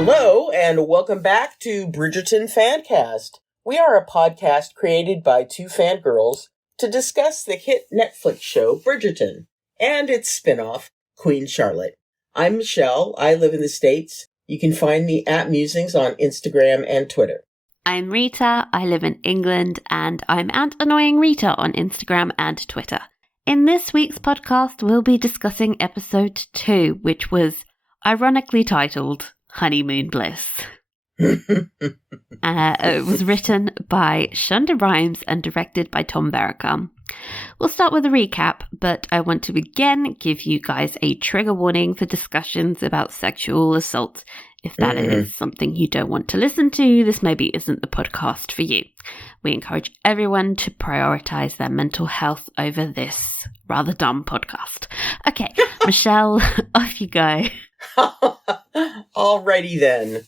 Hello, and welcome back to Bridgerton Fancast. We are a podcast created by two fangirls to discuss the hit Netflix show Bridgerton and its spin-off, Queen Charlotte. I'm Michelle. I live in the States. You can find me at Musings on Instagram and Twitter. I'm Rita. I live in England, and I'm at Annoying Rita on Instagram and Twitter. In this week's podcast, we'll be discussing episode 2, which was ironically titled Honeymoon Bliss. It was written by Shonda Rhimes and directed by Tom Barracombe. We'll start with a recap, but I want to again give you guys a trigger warning for discussions about sexual assault. If that is something you don't want to listen to, this maybe isn't the podcast for you. We encourage everyone to prioritize their mental health over this rather dumb podcast. Okay, Michelle, off you go. Alrighty then.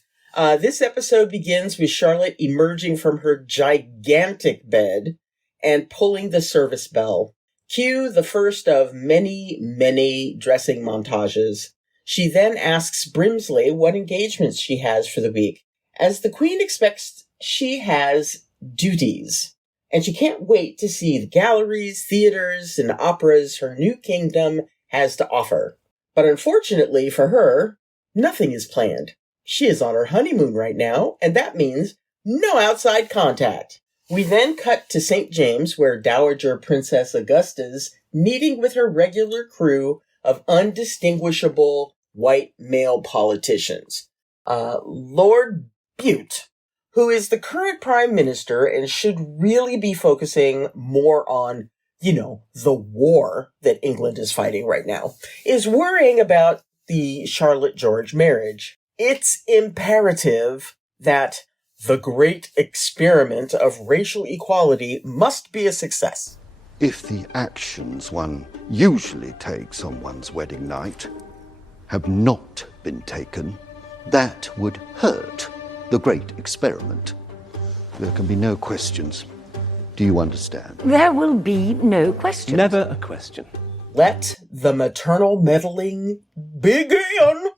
This episode begins with Charlotte emerging from her gigantic bed and pulling the service bell. Cue the first of many dressing montages. She then asks Brimsley what engagements she has for the week. As the Queen expects, she has duties, and she can't wait to see the galleries, theaters, and operas her new kingdom has to offer. But unfortunately for her, nothing is planned. She is on her honeymoon right now, and that means no outside contact. We then cut to St. James, where Dowager Princess Augusta's meeting with her regular crew of undistinguishable white male politicians. Lord Bute, who is the current prime minister and should really be focusing more on, the war that England is fighting right now, is worrying about the Charlotte-George marriage. It's imperative that the great experiment of racial equality must be a success. If the actions one usually takes on one's wedding night have not been taken, that would hurt the great experiment. There can be no questions. Do you understand? There will be no questions. Never a question. Let the maternal meddling begin.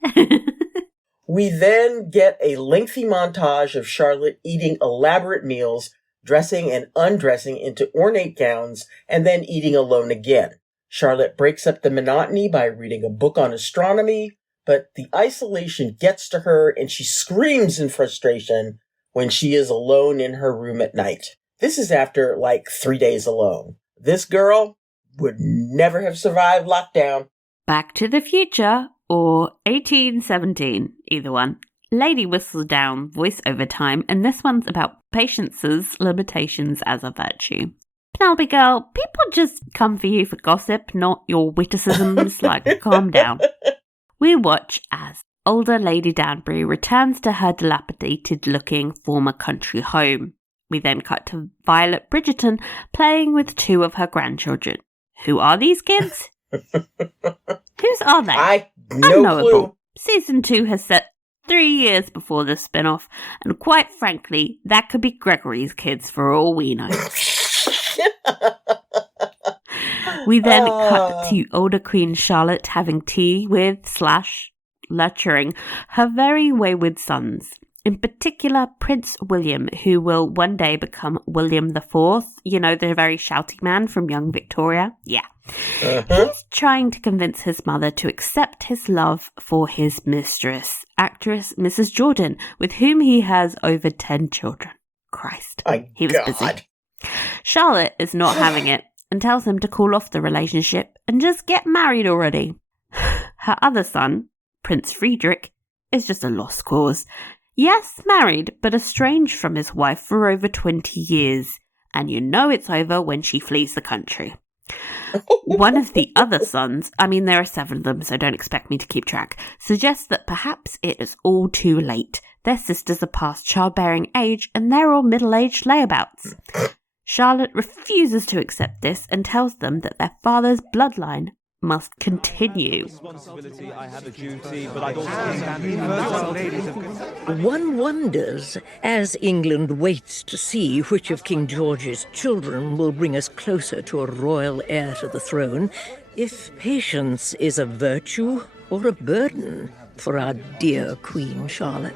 We then get a lengthy montage of Charlotte eating elaborate meals, dressing and undressing into ornate gowns, and then eating alone again. Charlotte breaks up the monotony by reading a book on astronomy, but the isolation gets to her and she screams in frustration when she is alone in her room at night. This is after 3 days alone. This girl would never have survived lockdown. Back to the Future or 1817, either one. Lady whistles down voice-over time, and this one's about patience's limitations as a virtue. Penelope girl, people just come for you for gossip, not your witticisms. Calm down. We watch as older Lady Danbury returns to her dilapidated-looking former country home. We then cut to Violet Bridgerton playing with 2 of her grandchildren. Who are these kids? Whose are they? No clue. Season 2 has set 3 years before the spin-off, and quite frankly, that could be Gregory's kids for all we know. We then cut to older Queen Charlotte having tea with / lecturing her very wayward sons. In particular, Prince William, who will one day become William IV, the very shouty man from Young Victoria. Yeah. He's trying to convince his mother to accept his love for his mistress, actress Mrs. Jordan, with whom he has over 10 children. Christ, he was busy. Charlotte is not having it and tells him to call off the relationship and just get married already. Her other son, Prince Friedrich, is just a lost cause. Yes, married, but estranged from his wife for over 20 years. And it's over when she flees the country. One of the other sons, there are 7 of them, so don't expect me to keep track, suggests that perhaps it is all too late. Their sisters are past childbearing age, and they're all middle-aged layabouts. Charlotte refuses to accept this and tells them that their father's bloodline must continue. One wonders, as England waits to see which of King George's children will bring us closer to a royal heir to the throne, if patience is a virtue or a burden. for our dear Queen Charlotte.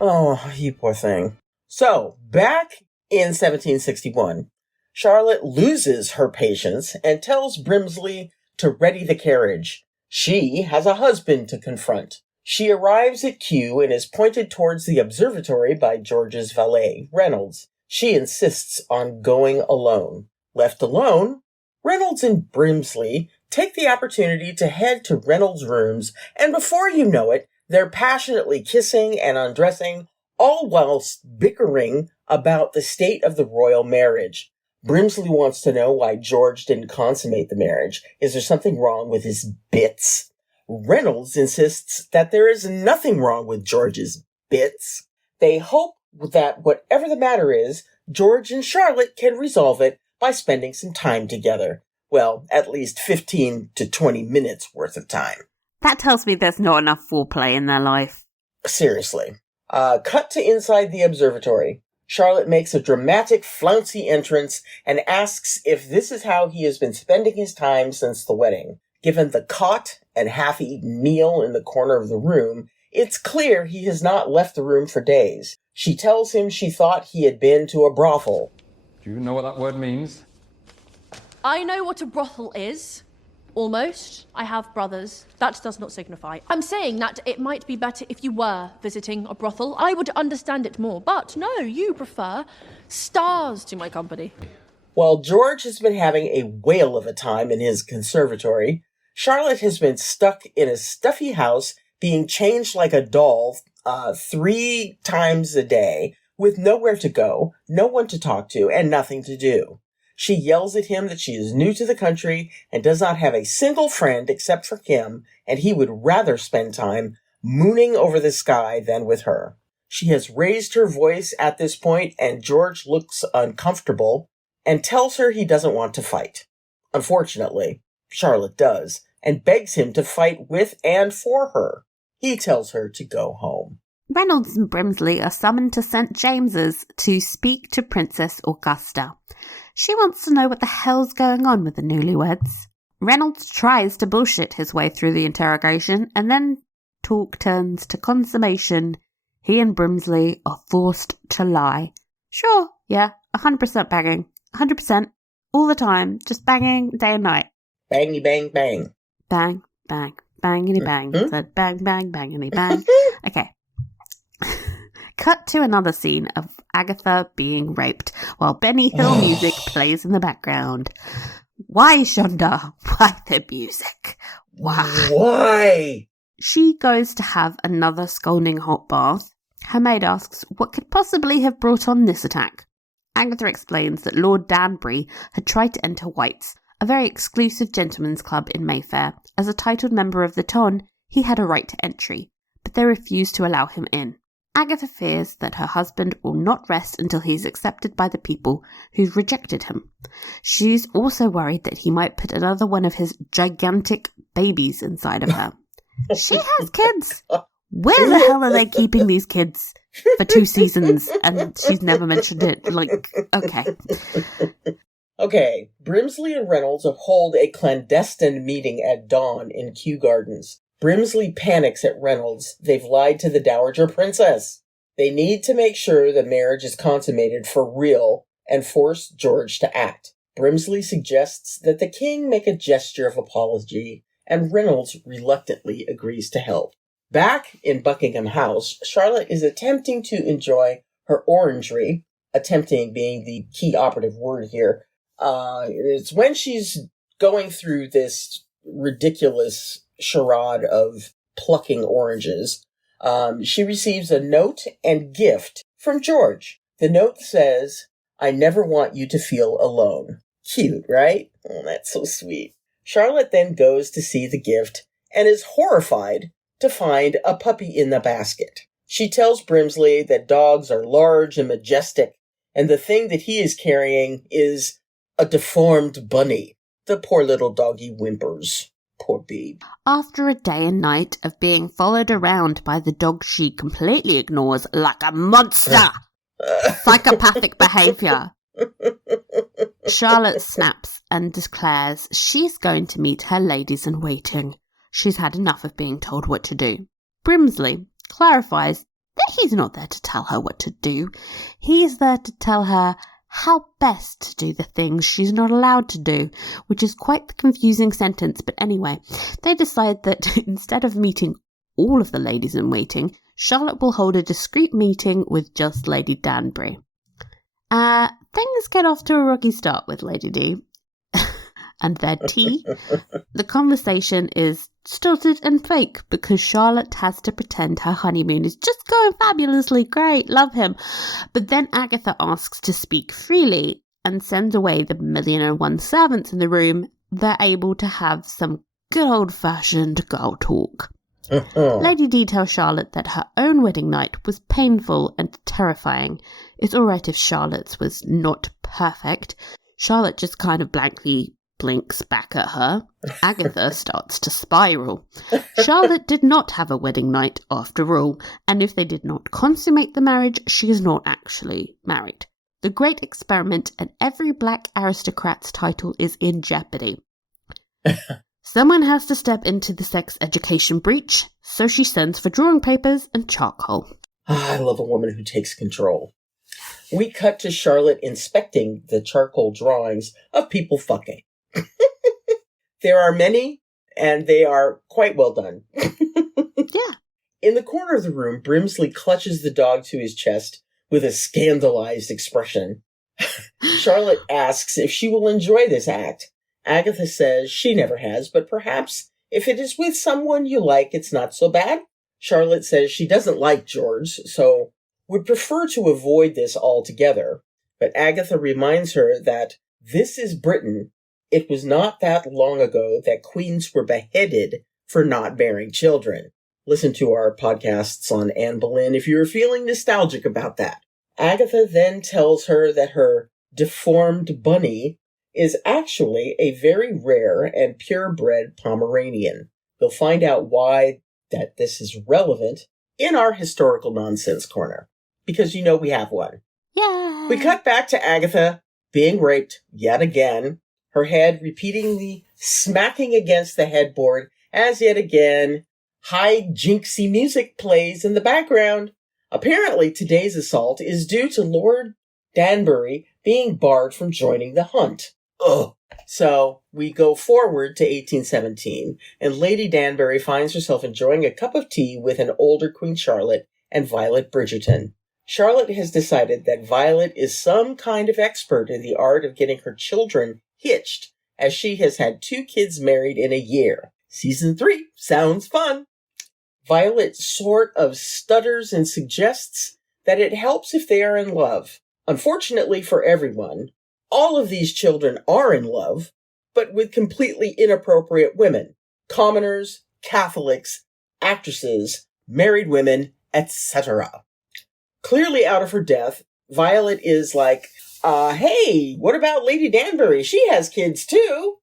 Oh, you poor thing. So, back in 1761, Charlotte loses her patience and tells Brimsley to ready the carriage. She has a husband to confront. She arrives at Kew and is pointed towards the observatory by George's valet, Reynolds. She insists on going alone. Left alone, Reynolds and Brimsley take the opportunity to head to Reynolds' rooms, and before you know it, they're passionately kissing and undressing, all whilst bickering about the state of the royal marriage. Brimsley wants to know why George didn't consummate the marriage. Is there something wrong with his bits? Reynolds insists that there is nothing wrong with George's bits. They hope that whatever the matter is, George and Charlotte can resolve it by spending some time together. Well, at least 15 to 20 minutes worth of time. That tells me there's not enough foreplay in their life. Seriously. Cut to inside the observatory. Charlotte makes a dramatic, flouncy entrance and asks if this is how he has been spending his time since the wedding. Given the cot and half-eaten meal in the corner of the room, it's clear he has not left the room for days. She tells him she thought he had been to a brothel. Do you know what that word means? I know what a brothel is. Almost. I have brothers. That does not signify. I'm saying that it might be better if you were visiting a brothel. I would understand it more. But no, you prefer stars to my company. While George has been having a whale of a time in his conservatory, Charlotte has been stuck in a stuffy house being changed like a doll 3 times a day with nowhere to go, no one to talk to, and nothing to do. She yells at him that she is new to the country and does not have a single friend except for him, and he would rather spend time mooning over the sky than with her. She has raised her voice at this point, and George looks uncomfortable and tells her he doesn't want to fight. Unfortunately, Charlotte does, and begs him to fight with and for her. He tells her to go home. Reynolds and Brimsley are summoned to St. James's to speak to Princess Augusta. She wants to know what the hell's going on with the newlyweds. Reynolds tries to bullshit his way through the interrogation, and then talk turns to consummation. He and Brimsley are forced to lie. Sure, yeah, 100% banging. 100%. All the time. Just banging day and night. Bangy bang bang. Bang, bang, bangity bang. Said bang, bang, bangity bang. Okay. Cut to another scene of Agatha being raped while Benny Hill music plays in the background. Why, Shonda? Why the music? Why? Why? She goes to have another scalding hot bath. Her maid asks what could possibly have brought on this attack. Agatha explains that Lord Danbury had tried to enter White's, a very exclusive gentlemen's club in Mayfair. As a titled member of the Ton, he had a right to entry, but they refused to allow him in. Agatha fears that her husband will not rest until he is accepted by the people who've rejected him. She's also worried that he might put another one of his gigantic babies inside of her. She has kids. Where the hell are they keeping these kids for 2 seasons and she's never mentioned it? Like, okay. Okay, Brimsley and Reynolds hold a clandestine meeting at dawn in Kew Gardens. Brimsley panics at Reynolds. They've lied to the Dowager Princess. They need to make sure the marriage is consummated for real and force George to act. Brimsley suggests that the king make a gesture of apology, and Reynolds reluctantly agrees to help. Back in Buckingham House, Charlotte is attempting to enjoy her orangery, attempting being the key operative word here. It's when she's going through this ridiculous charade of plucking oranges. She receives a note and gift from George. The note says, "I never want you to feel alone." Cute, right? Oh, that's so sweet. Charlotte then goes to see the gift and is horrified to find a puppy in the basket. She tells Brimsley that dogs are large and majestic, and the thing that he is carrying is a deformed bunny. The poor little doggy whimpers. Poor babe. After a day and night of being followed around by the dog she completely ignores like a monster, psychopathic behaviour, Charlotte snaps and declares she's going to meet her ladies-in-waiting. she's had enough of being told what to do. Brimsley clarifies that he's not there to tell her what to do. He's there to tell her how best to do the things she's not allowed to do, which is quite the confusing sentence. But anyway, they decide that instead of meeting all of the ladies in waiting, Charlotte will hold a discreet meeting with just Lady Danbury. Things get off to a rocky start with Lady D and their tea. The conversation is stilted and fake because Charlotte has to pretend her honeymoon is just going fabulously great, love him. But then Agatha asks to speak freely and sends away the 1,000,001 servants in the room. They're able to have some good old-fashioned girl talk. Lady D tells Charlotte that her own wedding night was painful and terrifying. It's alright if Charlotte's was not perfect. Charlotte just kind of blankly blinks back at her. Agatha starts to spiral. Charlotte did not have a wedding night after all, and if they did not consummate the marriage, she is not actually married. The great experiment and every black aristocrat's title is in jeopardy. Someone has to step into the sex education breach, so she sends for drawing papers and charcoal. I love a woman who takes control. We cut to Charlotte inspecting the charcoal drawings of people fucking. There are many, and they are quite well done. Yeah. In the corner of the room, Brimsley clutches the dog to his chest with a scandalized expression. Charlotte asks if she will enjoy this act. Agatha says she never has, but perhaps if it is with someone you like, it's not so bad. Charlotte says she doesn't like George, so would prefer to avoid this altogether. But Agatha reminds her that this is Britain. It was not that long ago that queens were beheaded for not bearing children. Listen to our podcasts on Anne Boleyn if you're feeling nostalgic about that. Agatha then tells her that her deformed bunny is actually a very rare and purebred Pomeranian. You'll find out why that this is relevant in our historical nonsense corner, because you know we have one. Yeah. We cut back to Agatha being raped yet again, her head repeatedly smacking against the headboard as yet again high jinxy music plays in the background. Apparently today's assault is due to Lord Danbury being barred from joining the hunt. Ugh. So we go forward to 1817, and Lady Danbury finds herself enjoying a cup of tea with an older Queen Charlotte and Violet Bridgerton. Charlotte has decided that Violet is some kind of expert in the art of getting her children hitched, as she has had 2 kids married in a year. Season 3 sounds fun. Violet sort of stutters and suggests that it helps if they are in love. Unfortunately for everyone, all of these children are in love, but with completely inappropriate women. Commoners, Catholics, actresses, married women, etc. Clearly out of her depth, Violet is like, hey, what about Lady Danbury? She has kids too.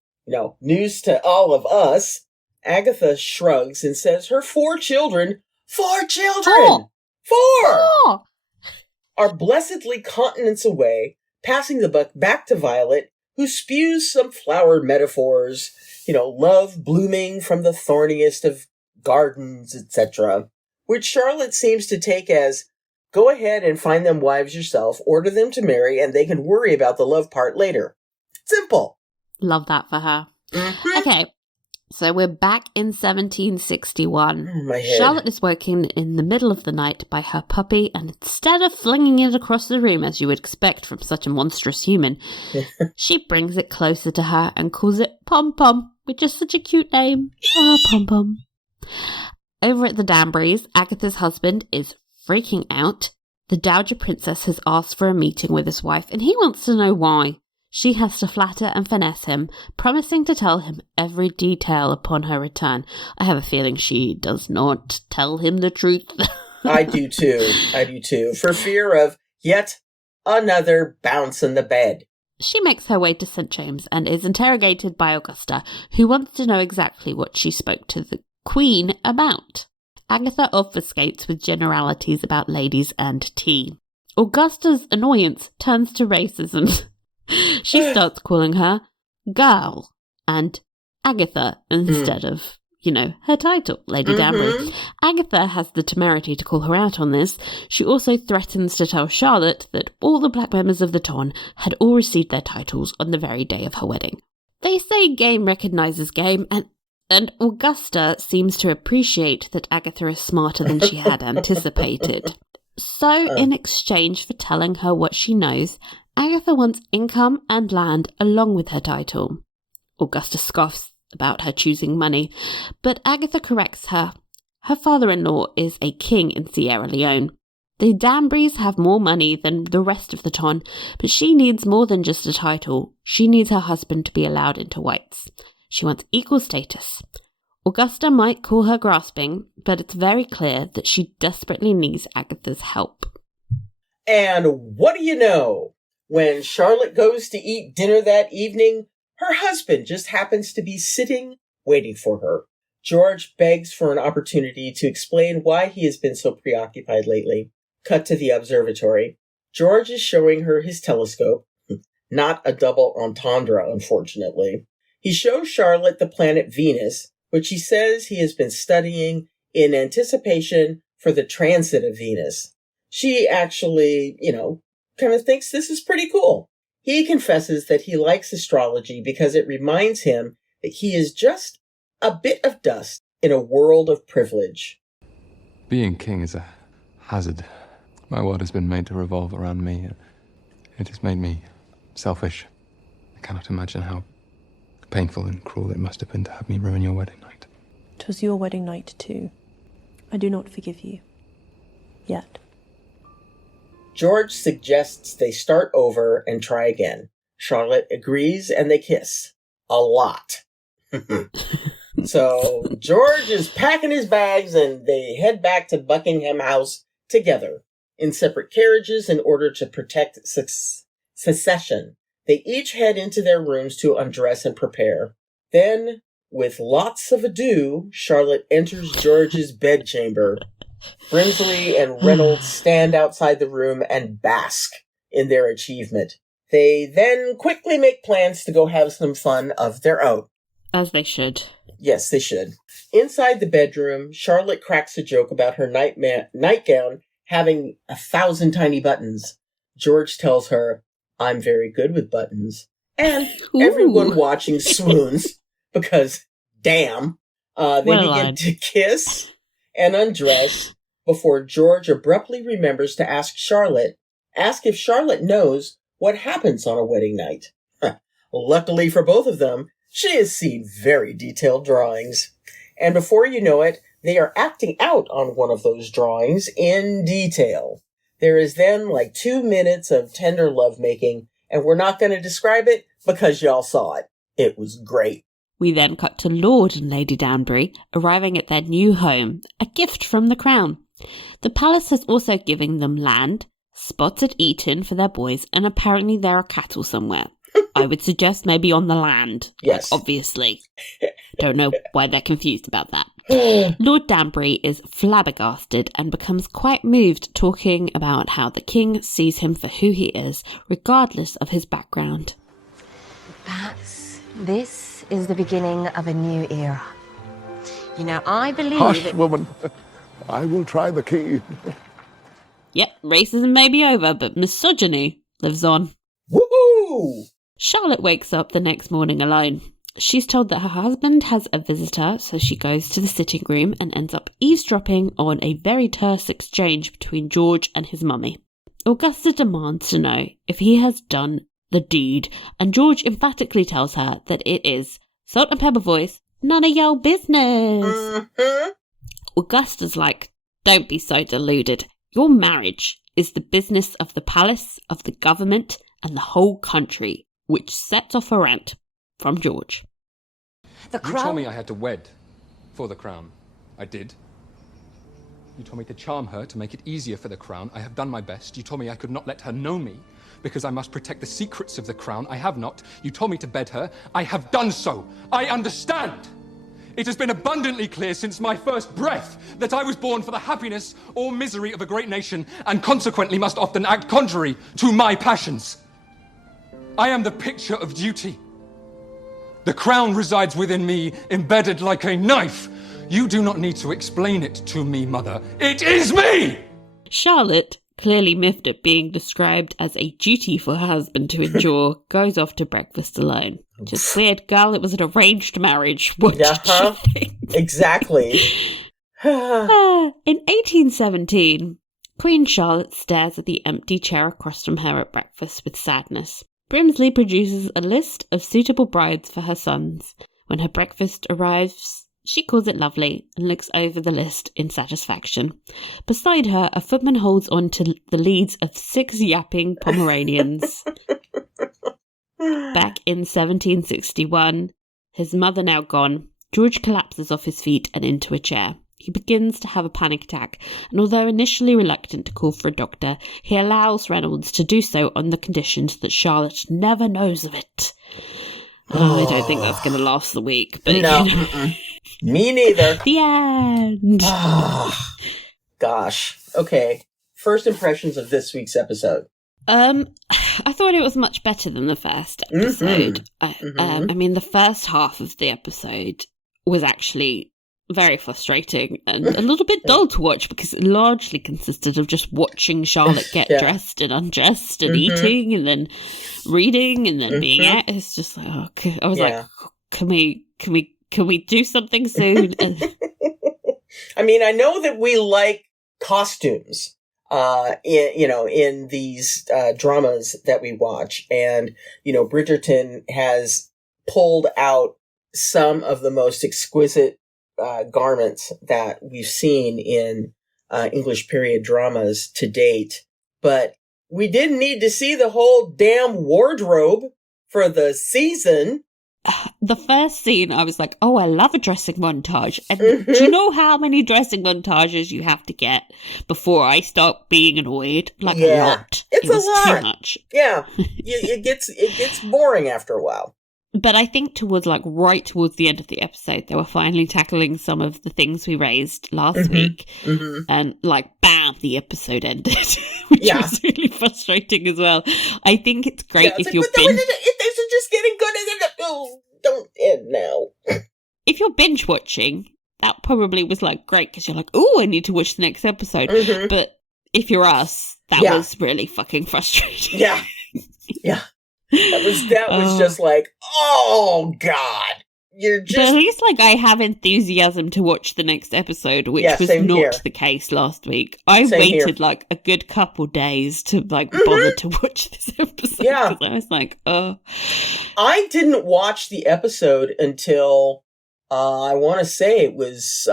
News to all of us. Agatha shrugs and says her 4 children, 4 children! 4! Are blessedly continents away, passing the buck back to Violet, who spews some flower metaphors, love blooming from the thorniest of gardens, etc., which Charlotte seems to take as, go ahead and find them wives yourself, order them to marry, and they can worry about the love part later. Simple. Love that for her. Mm-hmm. Okay, so we're back in 1761. My head. Charlotte is woken in the middle of the night by her puppy, and instead of flinging it across the room as you would expect from such a monstrous human, she brings it closer to her and calls it Pom-pom, which is such a cute name. Pom-pom. Over at the Danburys, Agatha's husband is freaking out. The Dowager Princess has asked for a meeting with his wife, and he wants to know why. She has to flatter and finesse him, promising to tell him every detail upon her return. I have a feeling she does not tell him the truth. I do too. For fear of yet another bounce in the bed. She makes her way to St. James and is interrogated by Augusta, who wants to know exactly what she spoke to the Queen about. Agatha obfuscates with generalities about ladies and tea. Augusta's annoyance turns to racism. She starts calling her girl and Agatha instead of, her title, Lady Danbury. Agatha has the temerity to call her out on this. She also threatens to tell Charlotte that all the black members of the Ton had all received their titles on the very day of her wedding. They say game recognises game, and Augusta seems to appreciate that Agatha is smarter than she had anticipated. So, in exchange for telling her what she knows, Agatha wants income and land along with her title. Augusta scoffs about her choosing money, but Agatha corrects her. Her father-in-law is a king in Sierra Leone. The Danburys have more money than the rest of the Ton, but she needs more than just a title. She needs her husband to be allowed into whites. She wants equal status. Augusta might call her grasping, but it's very clear that she desperately needs Agatha's help. And what do you know? When Charlotte goes to eat dinner that evening, her husband just happens to be sitting, waiting for her. George begs for an opportunity to explain why he has been so preoccupied lately. Cut to the observatory. George is showing her his telescope. Not a double entendre, unfortunately. He shows Charlotte the planet Venus, which he says he has been studying in anticipation for the transit of Venus. She actually, kind of thinks this is pretty cool. He confesses that he likes astrology because it reminds him that he is just a bit of dust in a world of privilege. Being king is a hazard. My world has been made to revolve around me. It has made me selfish. I cannot imagine how painful and cruel it must have been to have me ruin your wedding night. 'Twas your wedding night too. I do not forgive you. Yet. George suggests they start over and try again. Charlotte agrees and they kiss. A lot. So George is packing his bags and they head back to Buckingham House together in separate carriages in order to protect secession. They each head into their rooms to undress and prepare. Then, with lots of ado, Charlotte enters George's bedchamber. Brinsley and Reynolds stand outside the room and bask in their achievement. They then quickly make plans to go have some fun of their own. As they should. Yes, they should. Inside the bedroom, Charlotte cracks a joke about her nightgown having 1,000 tiny buttons. George tells her, "I'm very good with buttons." And everyone watching swoons because, damn, they begin to kiss and undress before George abruptly remembers to ask if Charlotte knows what happens on a wedding night. Luckily for both of them, she has seen very detailed drawings. And before you know it, they are acting out on one of those drawings in detail. There is then 2 minutes of tender lovemaking, and we're not going to describe it because y'all saw it. It was great. We then cut to Lord and Lady Danbury arriving at their new home, a gift from the Crown. The palace has also given them land, spots at Eton for their boys, and apparently there are cattle somewhere. I would suggest maybe on the land. Yes. Obviously. Don't know why they're confused about that. Lord Danbury is flabbergasted and becomes quite moved, talking about how the king sees him for who he is, regardless of his background. Perhaps this is the beginning of a new era. I believe Hush, woman. I will try the key. Yep, racism may be over, but misogyny lives on. Woohoo! Charlotte wakes up the next morning alone. She's told that her husband has a visitor, so she goes to the sitting room and ends up eavesdropping on a very terse exchange between George and his mummy. Augusta demands to know if he has done the deed, and George emphatically tells her that it is, salt and pepper voice, none of your business. Mm-hmm. Augusta's like, don't be so deluded. Your marriage is the business of the palace, of the government, and the whole country, which sets off a rant from George. the You crown. told me I had to wed for the crown. I did. You told me to charm her to make it easier for the crown. I have done my best. You told me I could not let her know me because I must protect the secrets of the crown. I have not. You told me to bed her. I have done so. I understand. It has been abundantly clear since my first breath that I was born for the happiness or misery of a great nation and consequently must often act contrary to my passions. I am the picture of duty. The crown resides within me, embedded like a knife, You do not need to explain it to me, Mother. It is me! Charlotte, clearly miffed at being described as a duty for her husband to endure, goes off to breakfast alone. Just weird, girl. It was an arranged marriage. What did you think? Exactly. In 1817, Queen Charlotte stares at the empty chair across from her at breakfast with sadness. Brimsley produces a list of suitable brides for her sons. When her breakfast arrives, she calls it lovely and looks over the list in satisfaction. Beside her, a footman holds on to the leads of 6 yapping Pomeranians. Back in 1761, his mother now gone, George collapses off his feet and into a chair. He begins to have a panic attack, and although initially reluctant to call for a doctor, he allows Reynolds to do so on the conditions that Charlotte never knows of it. I don't think that's going to last the week. But, No. Me neither. The end. Gosh. Okay. First impressions of this week's episode. I thought it was much better than the first episode. I mean, the first half of the episode was actually very frustrating and a little bit dull to watch because it largely consisted of just watching Charlotte get dressed and undressed and eating and then reading and then being out. It's just like, I was like, can we do something soon? I mean, I know that we like costumes, in these dramas that we watch, and Bridgerton has pulled out some of the most exquisite garments that we've seen in English period dramas to date, but we didn't need to see the whole damn wardrobe for the season. The first scene, I was like, oh, I love a dressing montage. And do you know how many dressing montages you have to get before I start being annoyed? Like a lot. It's a lot. Too much. Yeah. It gets boring after a while. But I think right towards the end of the episode, they were finally tackling some of the things we raised last week. And bam, the episode ended, which was really frustrating as well. I think it's great if you're things are just getting good and then don't end now. If you're binge watching, that probably was great because you're like, oh, I need to watch the next episode. But if you're us, that was really fucking frustrating. Yeah. That was just like, oh God, you're just. But at least I have enthusiasm to watch the next episode, which was not the case last week. I waited a good couple days to bother to watch this episode. Yeah, I was like, oh. I didn't watch the episode until I want to say it was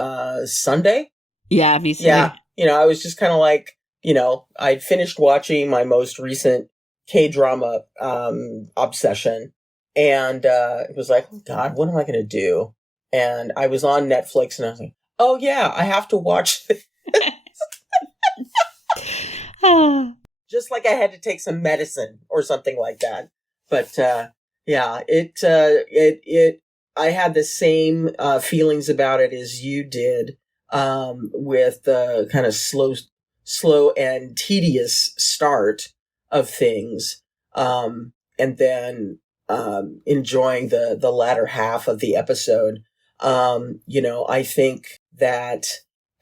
Sunday. Yeah, me too. Yeah, I was just kind of I'd finished watching my most recent K-drama obsession, and it was like, oh God, what am I going to do? And I was on Netflix, and I was like, oh yeah, I have to watch this. Just like I had to take some medicine or something like that. But I had the same feelings about it as you did, with the kind of slow and tedious start of things, and then enjoying the latter half of the episode. I think that,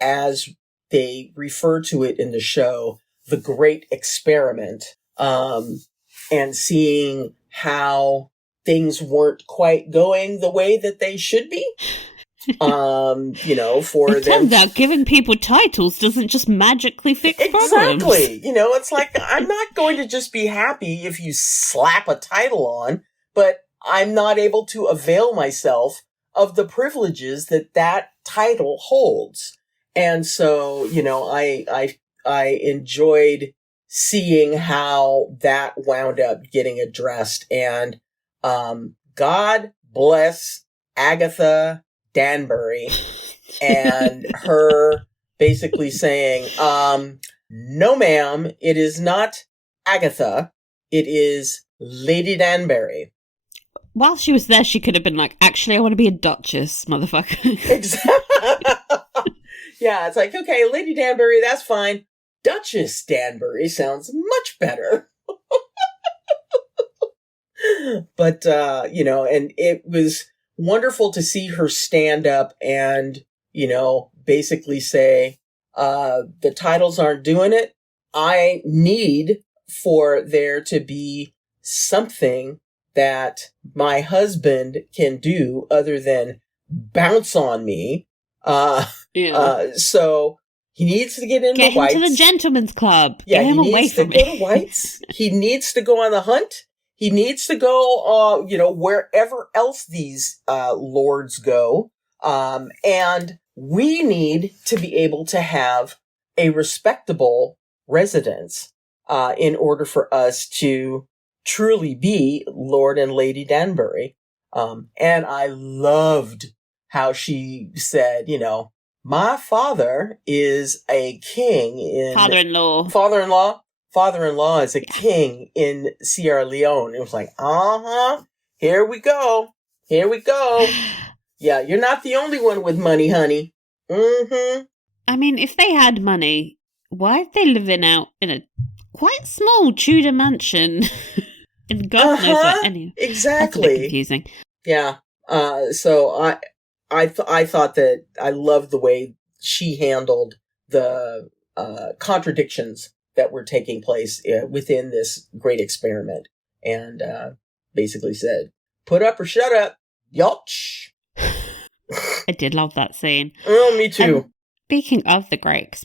as they refer to it in the show, the great experiment, and seeing how things weren't quite going the way that they should be. For it them. Turns out giving people titles doesn't just magically fix problems. Exactly. It's like, I'm not going to just be happy if you slap a title on, but I'm not able to avail myself of the privileges that title holds. And so, I enjoyed seeing how that wound up getting addressed. And God bless Agatha Danbury and her basically saying, no ma'am, it is not Agatha, it is Lady Danbury. While she was there, she could have been like, actually, I want to be a duchess, motherfucker. Exactly. Yeah, it's like, okay, Lady Danbury, that's fine. Duchess Danbury sounds much better. But, and it was wonderful to see her stand up and, basically say, the titles aren't doing it. I need for there to be something that my husband can do other than bounce on me. So he needs to get into White's. Get him to the gentleman's club. Yeah, get him away from me. He needs to go to White's. He needs to go on the hunt. He needs to go, wherever else these lords go. And we need to be able to have a respectable residence in order for us to truly be Lord and Lady Danbury. And I loved how she said, my father is a king in... Father-in-law. Father-in-law is a king in Sierra Leone. It was like, here we go. Yeah, you're not the only one with money, honey. Mm-hmm. I mean, if they had money, why are they living out in a quite small Tudor mansion? In God knows what. Anyway, exactly. That's a bit confusing. Yeah. So I thought that I loved the way she handled the contradictions that were taking place within this great experiment, and basically said, "Put up or shut up, yotch." I did love that scene. Oh, me too. Speaking of the great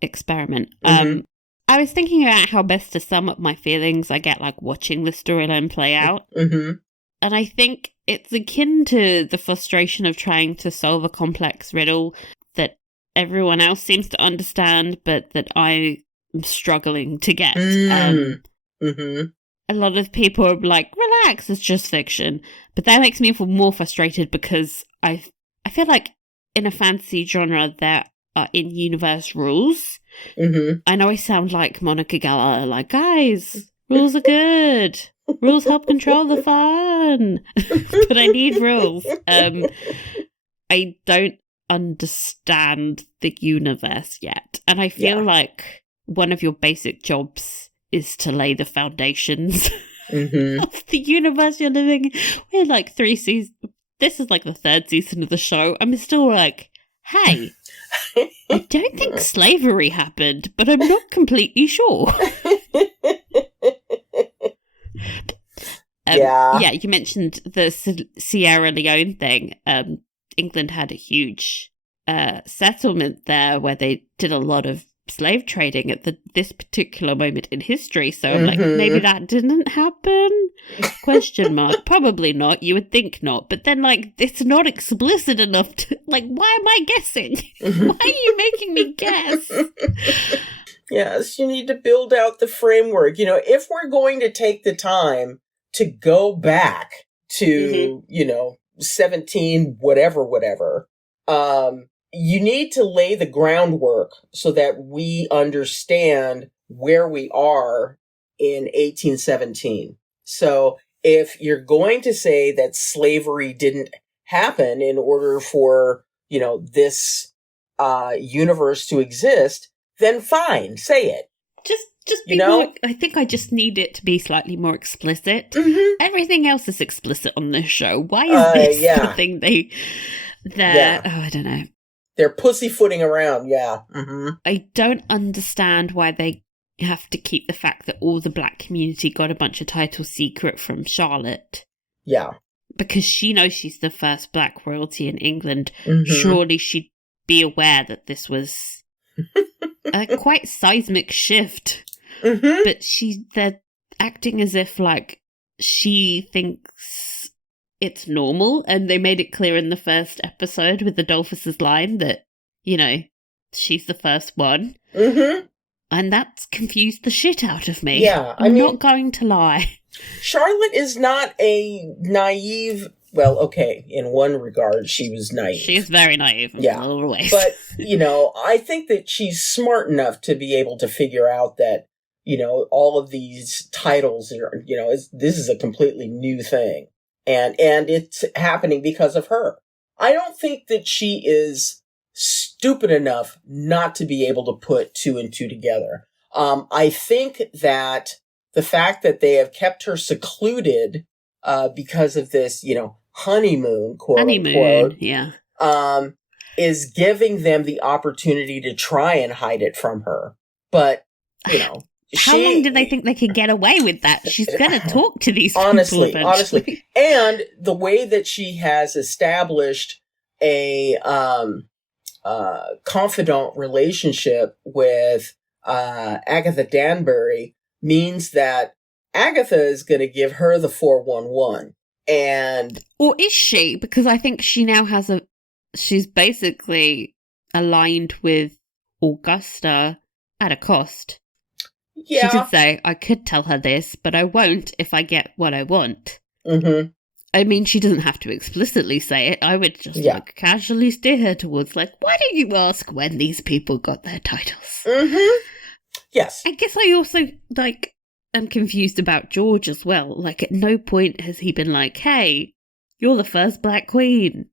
experiment, I was thinking about how best to sum up my feelings I get watching the storyline play out. Mm-hmm. And I think it's akin to the frustration of trying to solve a complex riddle that everyone else seems to understand, but that I'm struggling to get. A lot of people are like, relax, it's just fiction. But that makes me feel more frustrated because I feel like in a fantasy genre there are in-universe rules. Mm-hmm. I know I sound like Monica Geller, guys, rules are good. Rules help control the fun. But I need rules. I don't understand the universe yet. And I feel like one of your basic jobs is to lay the foundations of the universe you're living in. We're 3 seasons. This is the 3rd season of the show. I'm still hey, I don't think slavery happened, but I'm not completely sure. Yeah, you mentioned the Sierra Leone thing. England had a huge settlement there where they did a lot of slave trading at this particular moment in history. So I'm maybe that didn't happen? Question mark. Probably not. You would think not. But then, it's not explicit enough to, why am I guessing? Why are you making me guess? Yes, you need to build out the framework. If we're going to take the time to go back to, 17, whatever, you need to lay the groundwork so that we understand where we are in 1817. So if you're going to say that slavery didn't happen in order for, this universe to exist, then fine, say it. Just be more, I think I just need it to be slightly more explicit. Everything else is explicit on this show. Why is this the thing I don't know. They're pussyfooting around, yeah. I don't understand why they have to keep the fact that all the black community got a bunch of titles secret from Charlotte. Yeah. Because she knows she's the first black royalty in England. Surely she'd be aware that this was a quite seismic shift. But they're acting as if she thinks it's normal, and they made it clear in the first episode with Adolphus's line that, she's the first one. And that's confused the shit out of me. Yeah, I'm not going to lie. Charlotte is not a naive... Well, okay, in one regard, she was naive. She is very naive in a lot of ways. But, I think that she's smart enough to be able to figure out that, all of these titles are, this is a completely new thing. And it's happening because of her. I don't think that she is stupid enough not to be able to put 2 and 2 together. I think that the fact that they have kept her secluded because of this, honeymoon, quote unquote. Yeah. is giving them the opportunity to try and hide it from her. But, you know, how long do they think they could get away with that? She's going to talk to these people eventually. Honestly. And the way that she has established a confidant relationship with Agatha Danbury means that Agatha is going to give her the 411. And or is she? Because I think she now has she's basically aligned with Augusta at a cost. Yeah. She did say, I could tell her this, but I won't if I get what I want. Mm-hmm. I mean, she doesn't have to explicitly say it. I would just casually steer her towards, like, why don't you ask when these people got their titles? Mm-hmm. Yes. I guess I also, like, am confused about George as well. Like, at no point has he been like, hey, you're the first Black Queen.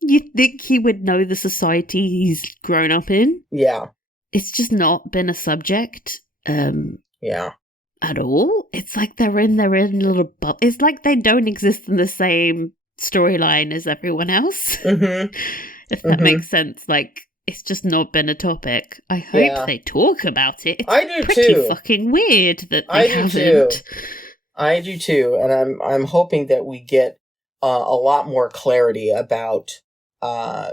You think he would know the society he's grown up in? Yeah. It's just not been a subject. Yeah. At all. It's like they're in little it's like they don't exist in the same storyline as everyone else. Mm-hmm. If that makes sense. Like, it's just not been a topic. I hope they talk about it. It's I do pretty too. Fucking weird that they haven't. I do too, and I'm hoping that we get a lot more clarity about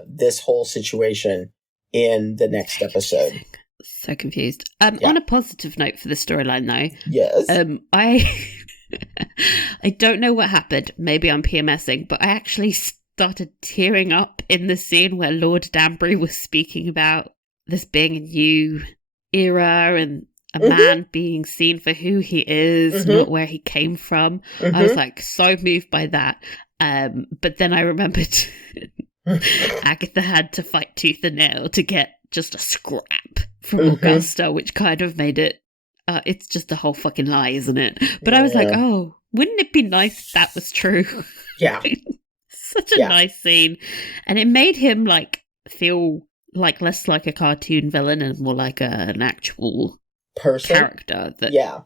this whole situation in the next episode. So confused. On a positive note for the storyline, though. Yes. I don't know what happened. Maybe I'm PMSing, but I actually started tearing up in the scene where Lord Danbury was speaking about this being a new era and a man being seen for who he is, not where he came from. I was like so moved by that. But then I remembered Agatha had to fight tooth and nail to get just a scrap from Augusta, which kind of made it, it's just a whole fucking lie, isn't it? But I was like, oh, wouldn't it be nice if that was true? Yeah. Such a nice scene. And it made him, like, feel like less like a cartoon villain and more like an actual character. A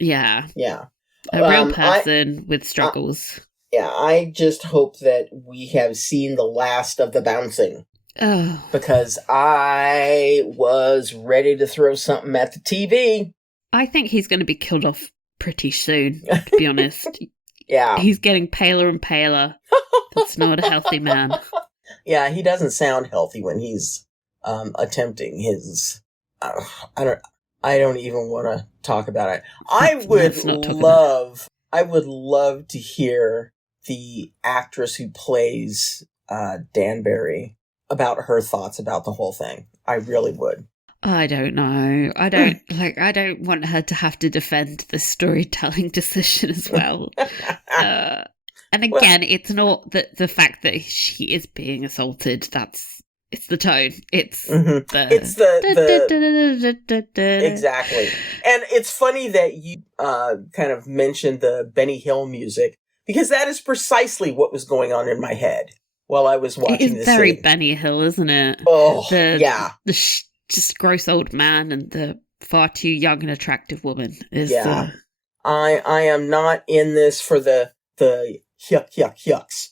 real person with struggles. I just hope that we have seen the last of the bouncing. Oh. Because I was ready to throw something at the TV. I think he's going to be killed off pretty soon, to be honest. Yeah. He's getting paler and paler. That's not a healthy man. Yeah, he doesn't sound healthy when he's attempting his... I don't even want to talk about it. I would love to hear the actress who plays Danbury about her thoughts about the whole thing. I really would. I don't know. I don't want her to have to defend the storytelling decision as well. And again, it's not the fact that she is being assaulted. It's the tone. It's exactly. And it's funny that you kind of mentioned the Benny Hill music, because that is precisely what was going on in my head while I was watching this. It's very Benny Hill, isn't it? Oh, the just gross old man and the far too young and attractive woman. I am not in this for the yucks.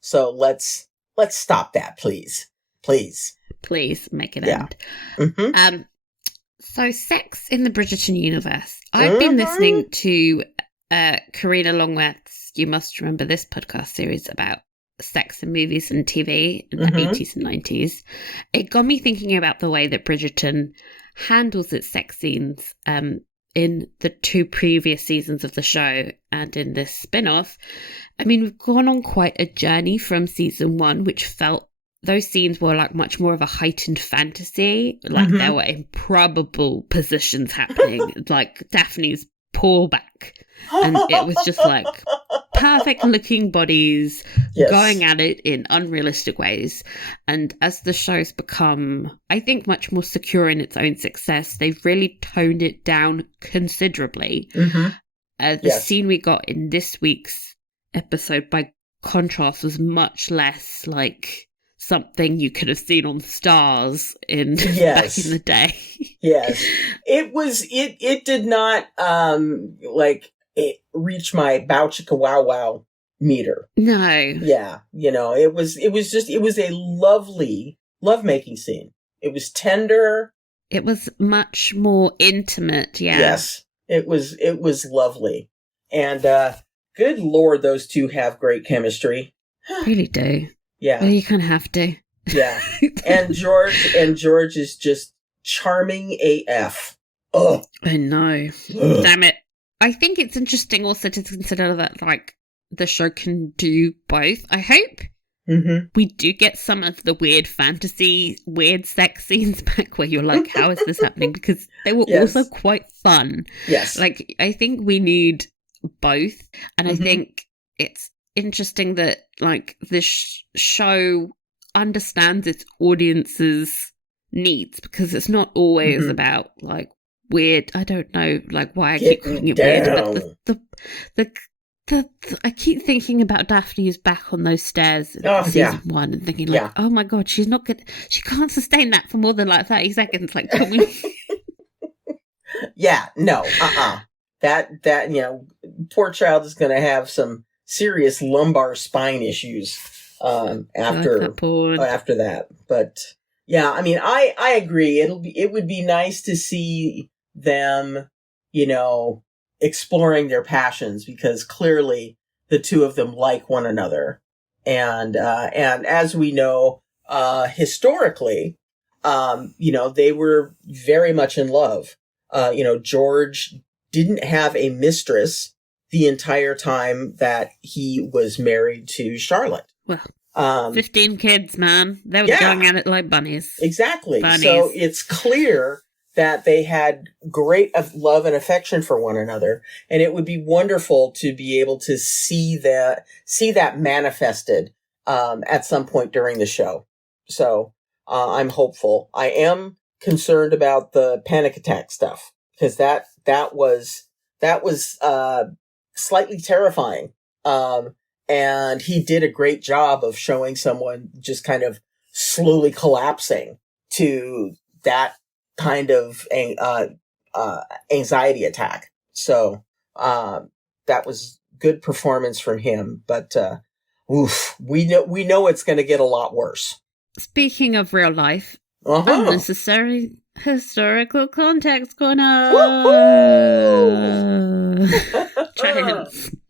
So let's stop that, please. Please make it end. Mm-hmm. So sex in the Bridgerton universe. I've been listening to Karina Longworth's You Must Remember This podcast series about sex in movies and TV in the 80s and 90s. It got me thinking about the way that Bridgerton handles its sex scenes in the 2 previous seasons of the show and in this spin-off. I mean, we've gone on quite a journey from season 1, which felt those scenes were like much more of a heightened fantasy. Like there were improbable positions happening, like Daphne's pullback. And it was just like perfect looking bodies going at it in unrealistic ways. And as the show's become, I think, much more secure in its own success, they've really toned it down considerably. The scene we got in this week's episode, by contrast, was much less like something you could have seen on Stars in back in the day. Yes. It did not reach my bow chicka wow wow meet her. No. Yeah, it was a lovely lovemaking scene. It was tender. It was much more intimate, yeah. Yes, it was lovely. And good Lord, those two have great chemistry. Really do. Yeah. Well, you kind of have to. Yeah. And George is just charming AF. Oh, I know. Damn it. I think it's interesting also to consider that, like, the show can do both. I hope we do get some of the weird fantasy, weird sex scenes back where you're like, how is this happening? Because they were also quite fun. Yes. Like, I think we need both. And I think it's interesting that, like, this show understands its audience's needs, because it's not always about, like, weird, I don't know, like, why I keep calling it weird, but I keep thinking about Daphne's back on those stairs in season 1 and thinking, like, oh my god, she's not good, she can't sustain that for more than like 30 seconds, like, can we? Yeah, no, that poor child is going to have some serious lumbar spine issues after that. But yeah, I mean, I agree. It would be nice to see them, exploring their passions, because clearly the two of them like one another. And as we know, historically, they were very much in love. George didn't have a mistress the entire time that he was married to Charlotte. Well, 15 kids, man. They were going at it like bunnies. Exactly. Bunnies. So it's clear that they had great love and affection for one another. And it would be wonderful to be able to see that manifested at some point during the show. So I'm hopeful. I am concerned about the panic attack stuff, because that was slightly terrifying. And he did a great job of showing someone just kind of slowly collapsing to that kind of anxiety attack. So that was good performance from him. But we know it's going to get a lot worse. Speaking of real life, unnecessary historical context corner.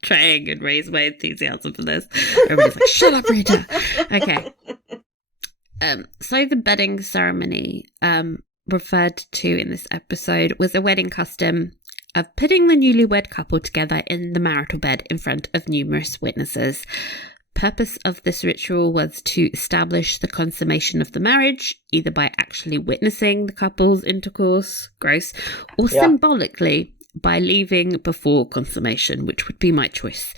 Trying and raise my enthusiasm for this. Everybody's like, shut up, Rita. Okay. So the bedding ceremony referred to in this episode was a wedding custom of putting the newlywed couple together in the marital bed in front of numerous witnesses. Purpose of this ritual was to establish the consummation of the marriage, either by actually witnessing the couple's intercourse, gross, or symbolically by leaving before consummation, which would be my choice.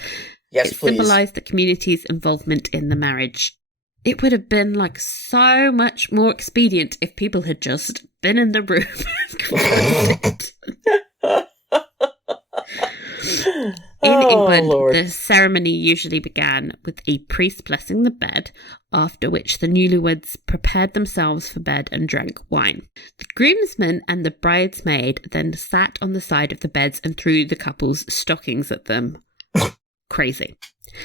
Yes, it please. symbolized the community's involvement in the marriage. It would have been like so much more expedient if people had just been in the room. In England, Lord. the ceremony usually began with a priest blessing the bed, after which the newlyweds prepared themselves for bed and drank wine. The groomsmen and the bridesmaid then sat on the side of the beds and threw the couple's stockings at them. Crazy.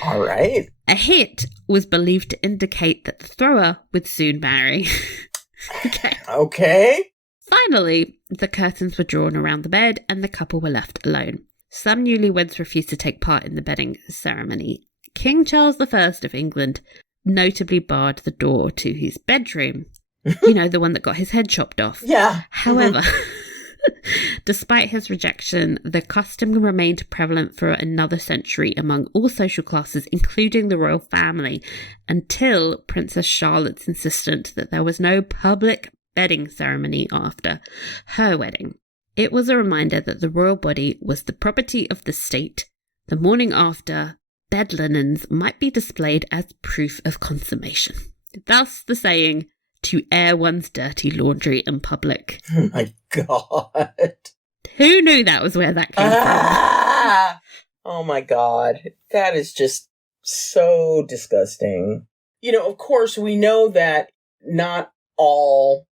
All right. A hit was believed to indicate that the thrower would soon marry. Okay. Finally, the curtains were drawn around the bed and the couple were left alone. Some newlyweds refused to take part in the bedding ceremony. King Charles I of England notably barred the door to his bedroom. The one that got his head chopped off. Yeah. However, despite his rejection, the custom remained prevalent for another century among all social classes, including the royal family, until Princess Charlotte's insistence that there was no public bedding ceremony after her wedding. It was a reminder that the royal body was the property of the state. The morning after, bed linens might be displayed as proof of consummation. Thus the saying, to air one's dirty laundry in public. Oh my God. Who knew that was where that came from? Oh my God. That is just so disgusting. Of course, we know that not all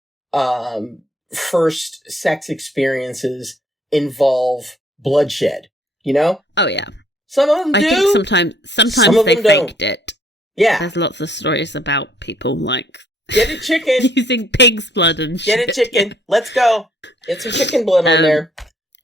first sex experiences involve bloodshed, Oh, yeah. Some of them do. I think sometimes they faked it. Yeah. There's lots of stories about people like get a chicken using pig's blood and shit. Get a chicken. Let's go. Get some chicken blood on there.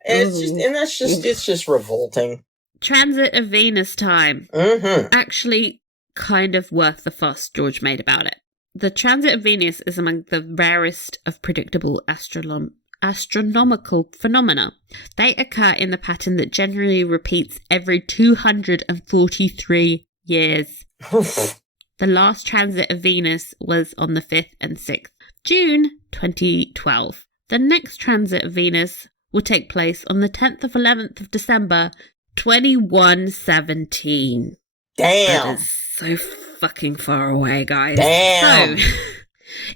And it's just revolting. Transit of Venus time. Mm-hmm. Actually, kind of worth the fuss George made about it. The transit of Venus is among the rarest of predictable astronomical phenomena. They occur in the pattern that generally repeats every 243 years. The last transit of Venus was on the 5th and 6th June 2012. The next transit of Venus will take place on the 10th of 11th of December 2117. Damn. That is so fucking far away, guys. Damn. So,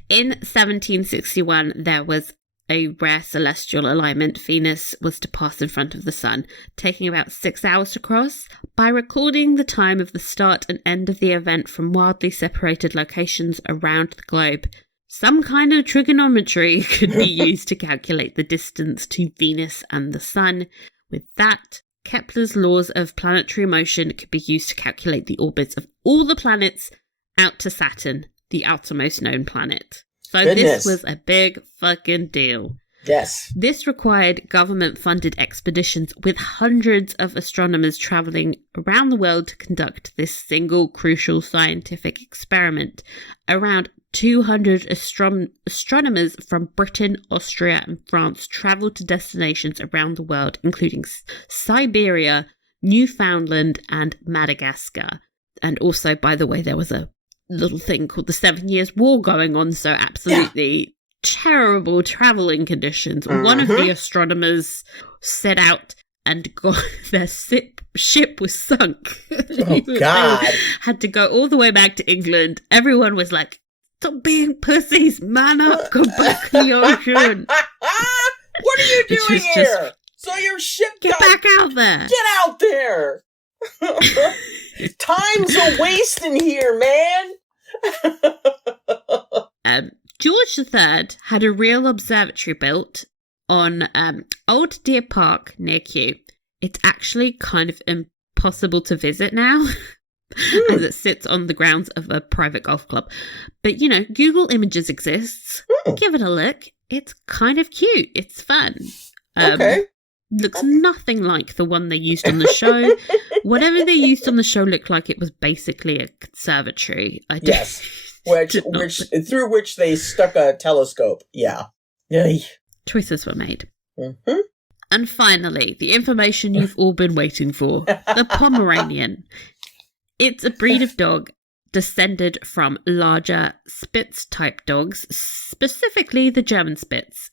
in 1761, there was a rare celestial alignment. Venus was to pass in front of the sun, taking about 6 hours to cross. By recording the time of the start and end of the event from wildly separated locations around the globe, some kind of trigonometry could be used to calculate the distance to Venus and the sun. With that, Kepler's laws of planetary motion could be used to calculate the orbits of all the planets out to Saturn, the outermost known planet. So This was a big fucking deal. Yes. This required government-funded expeditions with hundreds of astronomers travelling around the world to conduct this single crucial scientific experiment. Around 200 astronomers from Britain, Austria and France travelled to destinations around the world, including Siberia, Newfoundland and Madagascar. And also, by the way, there was a little thing called the 7 Years' War going on, so absolutely terrible travelling conditions. Mm-hmm. One of the astronomers set out and got their ship was sunk. Oh, God. They had to go all the way back to England. Everyone was like, stop being pussies, man up, go back to the ocean. What are you doing here? So your ship get back out there. Get out there. Time's a wasting here, man. George III had a real observatory built on Old Deer Park near Kew. It's actually kind of impossible to visit now as it sits on the grounds of a private golf club. But, you know, Google Images exists. Give it a look. It's kind of cute. It's fun. Okay. Looks nothing like the one they used on the show. Whatever they used on the show looked like it was basically a conservatory. Yes. Through which they stuck a telescope. Yeah. Yay. Choices were made. Mm-hmm. And finally, the information you've all been waiting for. The Pomeranian. It's a breed of dog descended from larger Spitz-type dogs, specifically the German Spitz.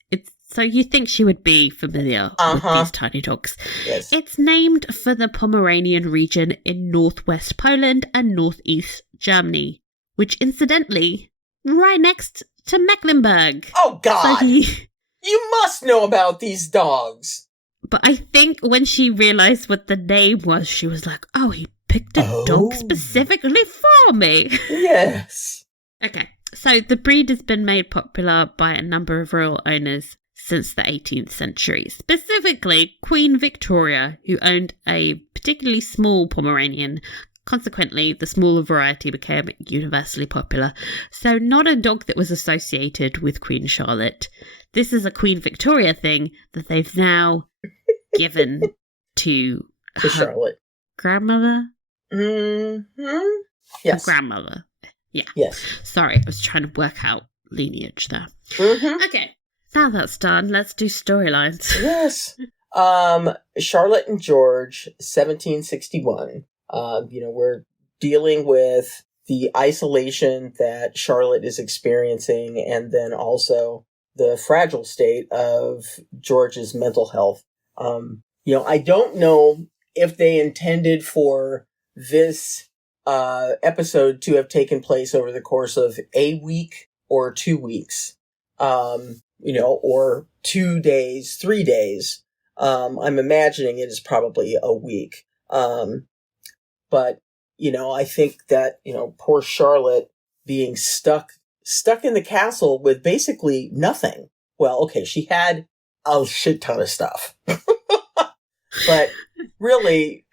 So you think she would be familiar with these tiny dogs. Yes. It's named for the Pomeranian region in northwest Poland and northeast Germany, which incidentally, right next to Mecklenburg. Oh, God! So you must know about these dogs. But I think when she realised what the name was, she was like, oh, he picked a dog specifically for me. Yes. Okay, so the breed has been made popular by a number of royal owners since the 18th century, specifically Queen Victoria, who owned a particularly small Pomeranian. Consequently, the smaller variety became universally popular. So not a dog that was associated with Queen Charlotte. This is a Queen Victoria thing that they've now given to her Charlotte. Grandmother? Mm-hmm. Yes. Her grandmother. Yeah. Yes. Sorry, I was trying to work out lineage there. Mm-hmm. Okay. Now that's done, let's do storylines. Yes. Charlotte and George, 1761. We're dealing with the isolation that Charlotte is experiencing and then also the fragile state of George's mental health. I don't know if they intended for this episode to have taken place over the course of a week or 2 weeks. Or 2 days, 3 days. I'm imagining it is probably a week. But, I think that, poor Charlotte being stuck in the castle with basically nothing. Well, okay, she had a shit ton of stuff. But, really,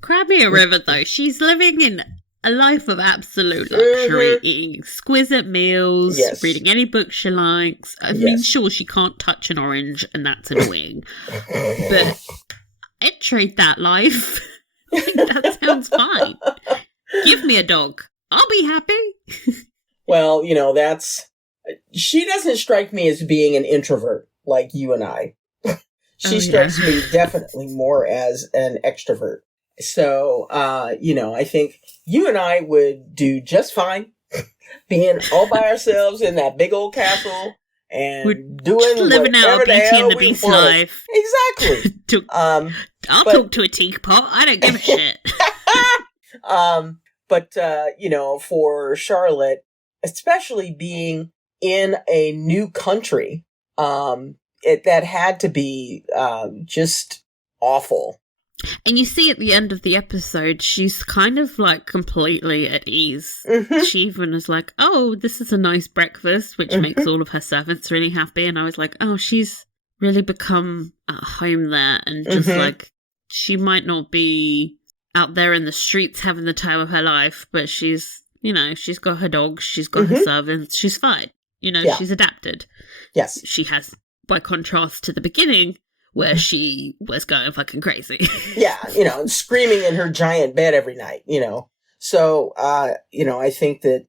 Cry me a river, though. She's living in a life of absolute luxury, eating exquisite meals, reading any book she likes. I mean, sure, she can't touch an orange, and that's annoying. But I'd trade that life. I think that sounds fine. Give me a dog. I'll be happy. Well, she doesn't strike me as being an introvert like you and I. She strikes me definitely more as an extrovert. So, I think you and I would do just fine being all by ourselves in that big old castle and doing living out a Beauty and the Beast life. Exactly. I'll talk to a teapot. I don't give a shit. But for Charlotte, especially being in a new country, that had to be just awful. And you see at the end of the episode, she's kind of like completely at ease. She even is like, oh, this is a nice breakfast, which makes all of her servants really happy. And I was like, oh, she's really become at home there. And just like, she might not be out there in the streets having the time of her life, but she's got her dogs, she's got her servants, she's fine. She's adapted. Yes. She has, by contrast to the beginning, where she was going fucking crazy. Yeah, screaming in her giant bed every night, So, I think that,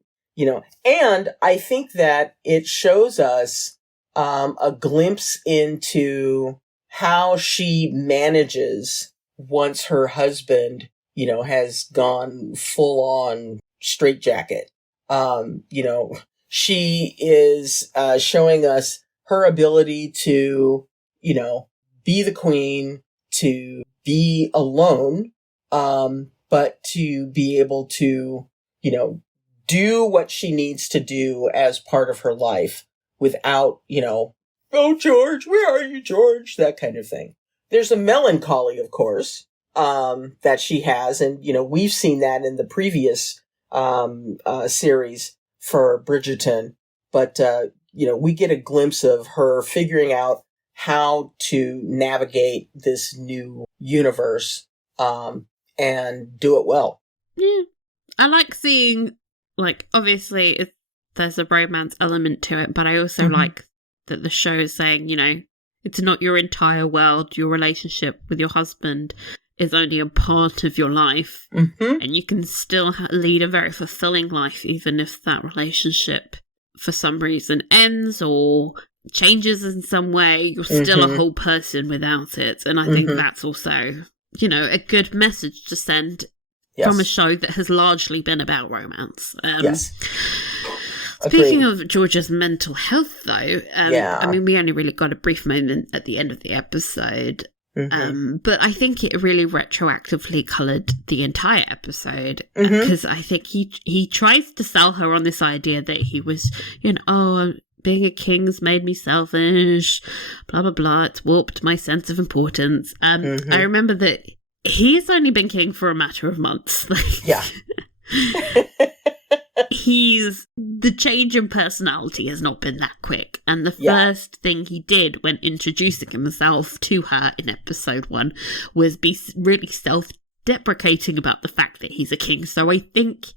and I think that it shows us a glimpse into how she manages once her husband, has gone full on straitjacket. She is showing us her ability to, be the queen, to be alone, but to be able to, do what she needs to do as part of her life without, oh, George, where are you, George? That kind of thing. There's a melancholy, of course, that she has. And, we've seen that in the previous series for Bridgerton. But, we get a glimpse of her figuring out how to navigate this new universe and do it well. Yeah. I like seeing, obviously there's a romance element to it, but I also like that the show is saying, it's not your entire world. Your relationship with your husband is only a part of your life. And you can still lead a very fulfilling life, even if that relationship for some reason ends or changes in some way. You're still a whole person without it. And I think that's also, a good message to send from a show that has largely been about romance. Yes. Speaking of George's mental health, though, I mean, we only really got a brief moment at the end of the episode, but I think it really retroactively coloured the entire episode, because I think he tries to sell her on this idea that he was, being a king's made me selfish, blah, blah, blah. It's warped my sense of importance. I remember that he's only been king for a matter of months. Yeah. The change in personality has not been that quick. And the first thing he did when introducing himself to her in episode 1 was be really self-deprecating about the fact that he's a king. So I think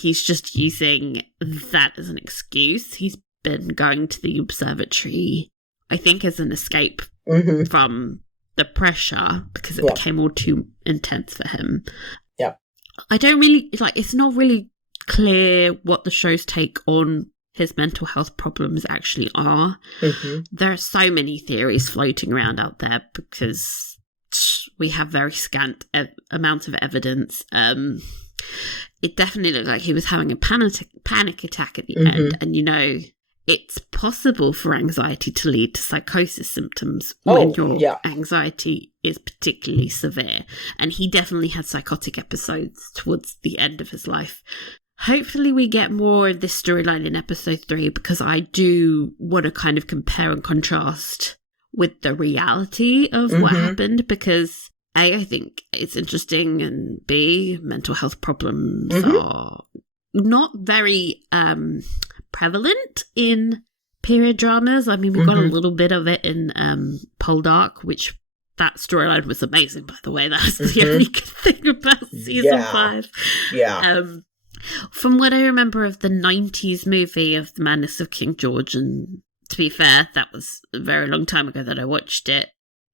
he's just using that as an excuse. He's been going to the observatory, I think, as an escape from the pressure, because it became all too intense for him. Yeah. I don't really, it's not really clear what the show's take on his mental health problems actually are. There are so many theories floating around out there because we have very scant amount of evidence. It definitely looked like he was having a panic attack at the end, and it's possible for anxiety to lead to psychosis symptoms when your anxiety is particularly severe. And he definitely had psychotic episodes towards the end of his life. Hopefully we get more of this storyline in episode 3, because I do want to kind of compare and contrast with the reality of what happened, because A, I think it's interesting, and B, mental health problems are not very prevalent in period dramas. I mean, we got a little bit of it in Poldark, which that storyline was amazing, by the way. That's the only good thing about season 5. Yeah. From what I remember of the 90s movie of The Madness of King George, and to be fair, that was a very long time ago that I watched it.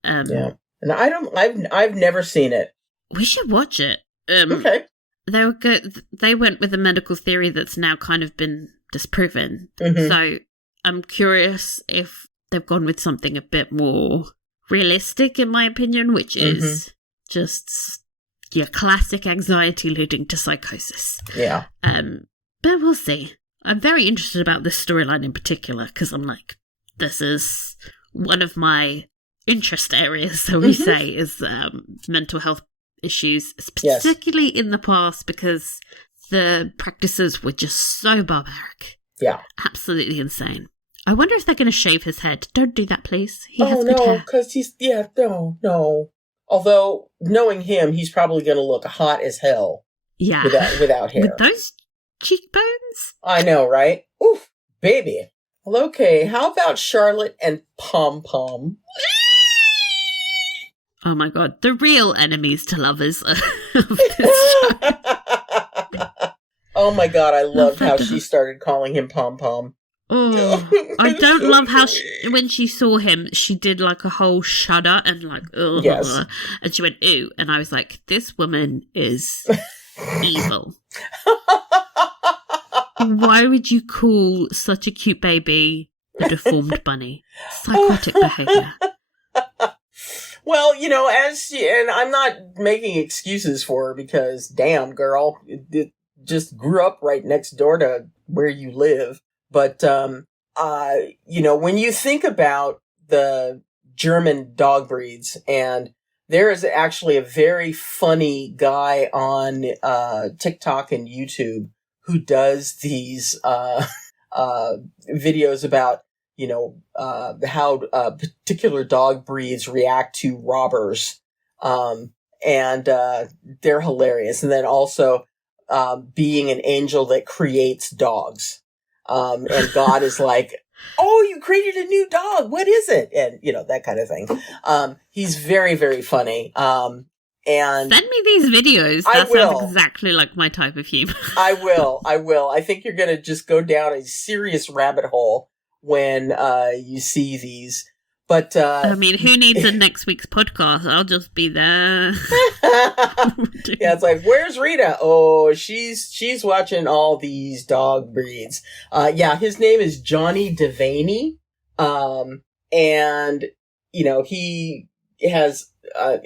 Yeah. And I've never seen it. We should watch it. Okay. They were good. They went with a medical theory that's now kind of been disproven. So I'm curious if they've gone with something a bit more realistic, in my opinion, which is just classic anxiety leading to psychosis. Yeah. But we'll see. I'm very interested about this storyline in particular, because I'm like, this is one of my interest areas, so we say, is mental health issues, particularly in the past, because the practices were just so barbaric. Yeah. Absolutely insane. I wonder if they're going to shave his head. Don't do that, please. He has good no, hair. because no. Although, knowing him, he's probably going to look hot as hell. Yeah. Without hair. With those cheekbones? I know, right? Oof, baby. Well, okay, how about Charlotte and Pom-pom? Oh my god, the real enemies to lovers of this show. Oh my god, I loved how she started calling him Pom-pom. Oh, I don't love how when she saw him, she did like a whole shudder and like, ugh. Yes. And she went, ew. And I was like, this woman is evil. Why would you call such a cute baby a deformed bunny? Psychotic behavior. Well, and I'm not making excuses for her, because damn girl, it just grew up right next door to where you live. But, when you think about the German dog breeds, and there is actually a very funny guy on TikTok and YouTube who does these videos about, how particular dog breeds react to robbers. And they're hilarious. And then also being an angel that creates dogs. And God is like, oh, you created a new dog. What is it? And, that kind of thing. He's very, very funny. And send me these videos. That sounds exactly like my type of humor. I will. I think you're going to just go down a serious rabbit hole when you see these. But I mean, who needs a next week's podcast? I'll just be there. Yeah, it's like, where's Rita? Oh, she's watching all these dog breeds. His name is Johnny Devaney. And he has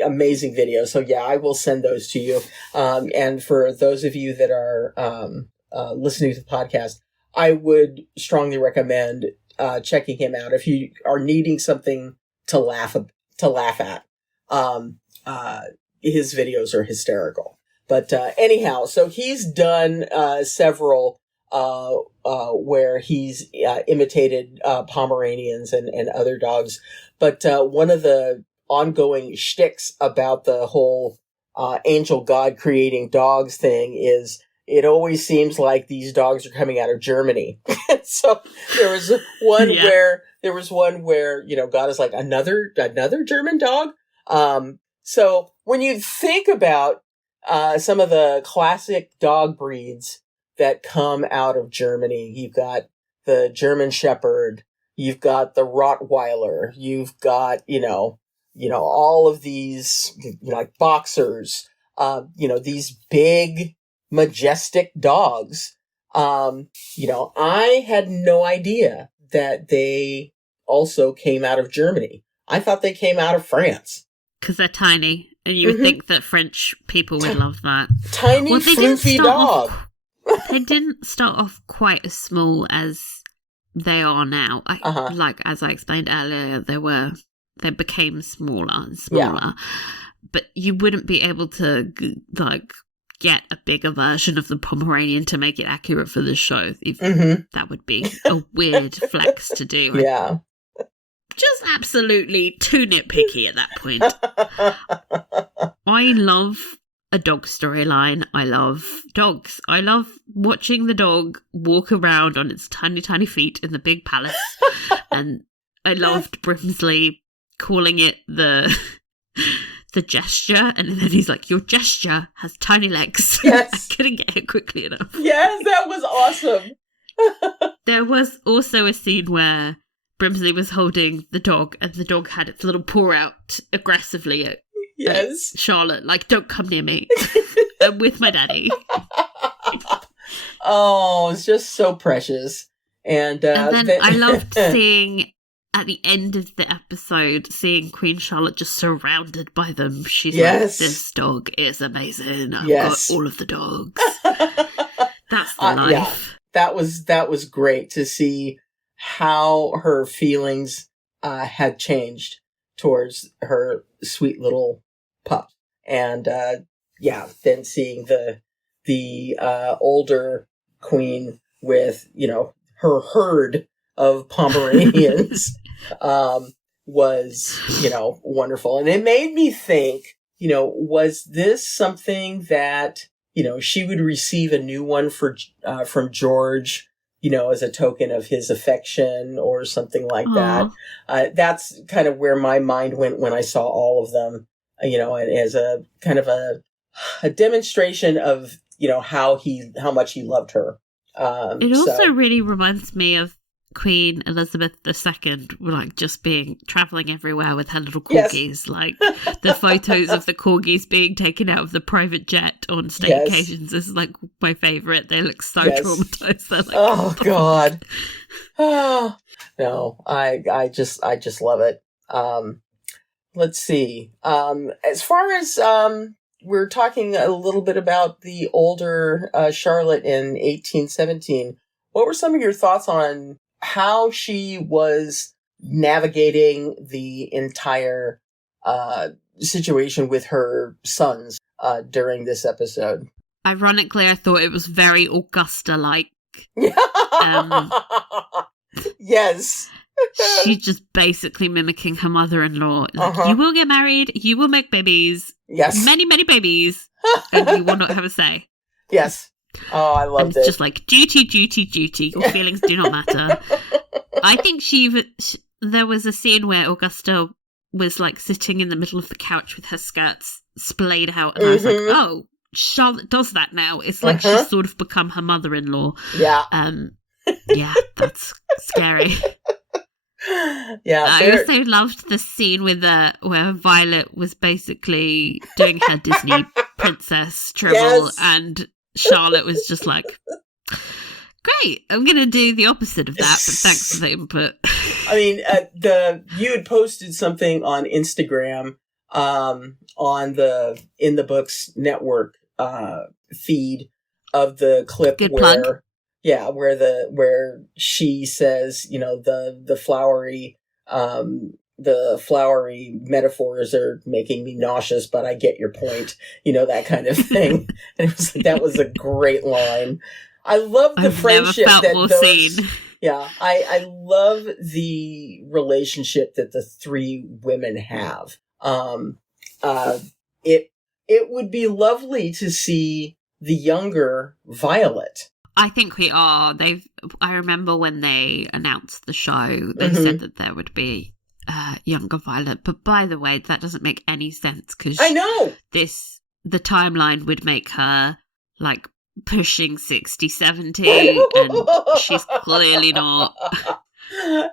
amazing videos. So yeah, I will send those to you. And for those of you that are listening to the podcast, I would strongly recommend checking him out if you are needing something to laugh at. His videos are hysterical. But anyhow, so he's done several where he's imitated Pomeranians and other dogs. But one of the ongoing shticks about the whole angel God creating dogs thing is it always seems like these dogs are coming out of Germany. So there was one where God is like, another German dog. So when you think about some of the classic dog breeds that come out of Germany, you've got the German Shepherd, you've got the Rottweiler, you've got all of these like boxers, these big majestic dogs. I had no idea that they also came out of Germany. I thought they came out of France. Because they're tiny, and you would think that French people would love that. Tiny, floofy dog. They didn't start off quite as small as they are now. Like, as I explained earlier, they became smaller and smaller. Yeah. But you wouldn't be able to, get a bigger version of the Pomeranian to make it accurate for the show. That would be a weird flex to do. Yeah. Just absolutely too nitpicky at that point. I love a dog storyline. I love dogs. I love watching the dog walk around on its tiny, tiny feet in the big palace. And I loved Brimsley calling it the the gesture, and then he's like, your gesture has tiny legs. Yes. I couldn't get it quickly enough. Yes, that was awesome. There was also a scene where Brimsley was holding the dog, and the dog had its little paw out aggressively at Charlotte, like, don't come near me. I'm with my daddy. Oh, it's just so precious. And then I loved seeing, at the end of the episode, seeing Queen Charlotte just surrounded by them. She's like, this dog is amazing. I've got all of the dogs. That's the life. Yeah, that was great to see how her feelings had changed towards her sweet little pup. And then seeing the older queen with, her herd of Pomeranians was, wonderful. And it made me think, was this something that, she would receive a new one from George, as a token of his affection or something like that. That's kind of where my mind went when I saw all of them, as a kind of a demonstration of, how much he loved her. It also really reminds me of Queen Elizabeth II, like, just traveling everywhere with her little corgis. Like, the photos of the corgis being taken out of the private jet on state occasions is, like, my favourite. They look so traumatized. They're like, oh, God. Oh, no, I just love it. Let's see. As far as, we're talking a little bit about the older Charlotte in 1817. What were some of your thoughts on how she was navigating the entire situation with her sons during this episode? Ironically, I thought it was very Augusta-like. Yes. She's just basically mimicking her mother-in-law. Like, you will get married, you will make babies. Yes. Many, many babies. And you will not have a say. Yes. Oh, I loved it. It's just like, duty, duty, duty. Your feelings do not matter. I think there was a scene where Augusta was, like, sitting in the middle of the couch with her skirts splayed out. And I was like, oh, Charlotte does that now. It's like she's sort of become her mother-in-law. Yeah. Yeah, that's scary. Yeah, I also loved the scene where Violet was basically doing her Disney princess triple, and Charlotte was just like, great, I'm going to do the opposite of that, but thanks for the input. I mean, you had posted something on Instagram on the In the Books Network feed of the clip Good where plug. Yeah, where she says, the flowery metaphors are making me nauseous, but I get your point, that kind of thing. And that was a great line. I love the friendship never felt that more those. seen. Yeah, I love the relationship that the three women have. It would be lovely to see the younger Violet. I think we are. I remember when they announced the show, they said that there would be younger Violet. But by the way, that doesn't make any sense because I know the timeline would make her like pushing 60, 70, and she's clearly not.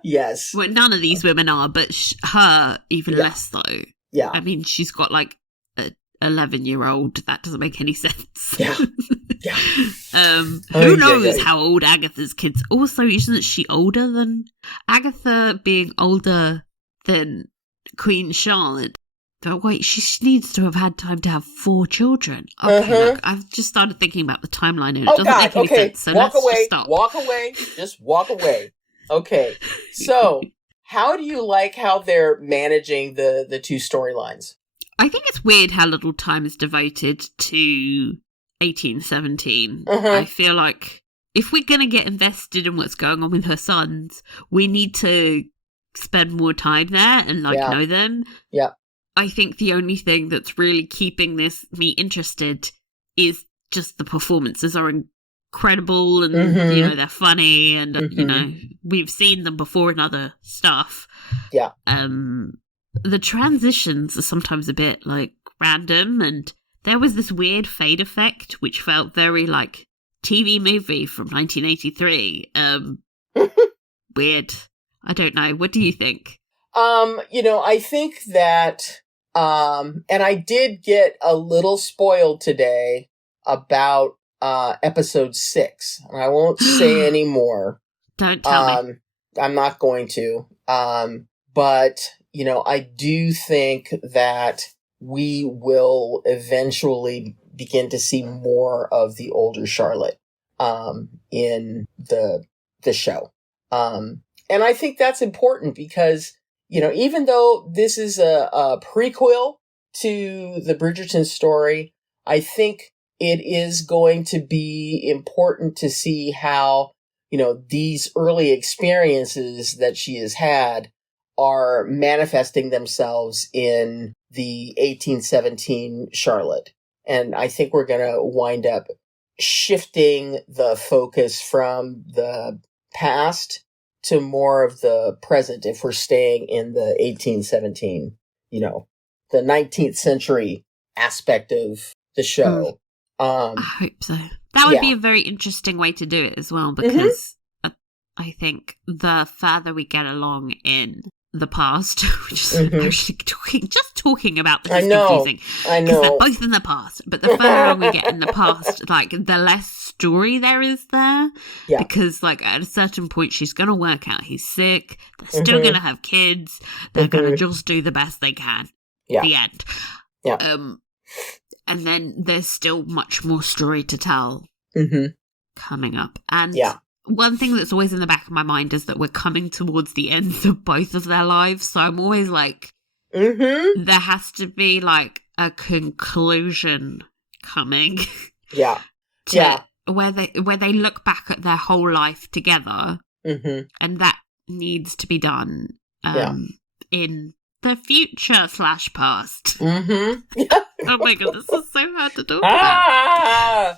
Yes. Well, none of these women are, but her even less so. Yeah. I mean, she's got like a 11-year-old. That doesn't make any sense. Yeah. Yeah. Who knows how old Agatha's kids? Also, isn't she older than Agatha? Being older than Queen Charlotte. But wait, she needs to have had time to have 4 children. Okay, look, I've just started thinking about the timeline and it doesn't make any sense. So walk let's away. Just stop. Walk away. Just walk away. Okay. So, how do you like how they're managing the two storylines? I think it's weird how little time is devoted to 1817. I feel like if we're going to get invested in what's going on with her sons, we need to spend more time there and know them. Yeah. I think the only thing that's really keeping me interested is just the performances are incredible and, they're funny and, we've seen them before in other stuff. Yeah. the transitions are sometimes a bit, like, random, and there was this weird fade effect, which felt very, like, TV movie from 1983. Weird. I don't know. What do you think? I think that, and I did get a little spoiled today about, episode 6. And I won't say any more. Don't tell me. I'm not going to. But, I do think that we will eventually begin to see more of the older Charlotte, in the show. And I think that's important because, even though this is a prequel to the Bridgerton story, I think it is going to be important to see how, these early experiences that she has had are manifesting themselves in the 1817 Charlotte. And I think we're going to wind up shifting the focus from the past to more of the present if we're staying in the 1817, the 19th century aspect of the show. I hope so. That would be a very interesting way to do it as well, because I think the further we get along in the past, which is actually talking about this is confusing. I know. Because they're both in the past, but the further along we get in the past, like, the less story there is there. Yeah. Because, like, at a certain point, she's going to work out he's sick. They're still going to have kids. They're going to just do the best they can. Yeah. The end. Yeah. And then there's still much more story to tell coming up. And one thing that's always in the back of my mind is that we're coming towards the ends of both of their lives. So I'm always like, there has to be, like, a conclusion coming. Yeah. Where they look back at their whole life together. And that needs to be done in the future / past. Oh my god, this is so hard to talk about.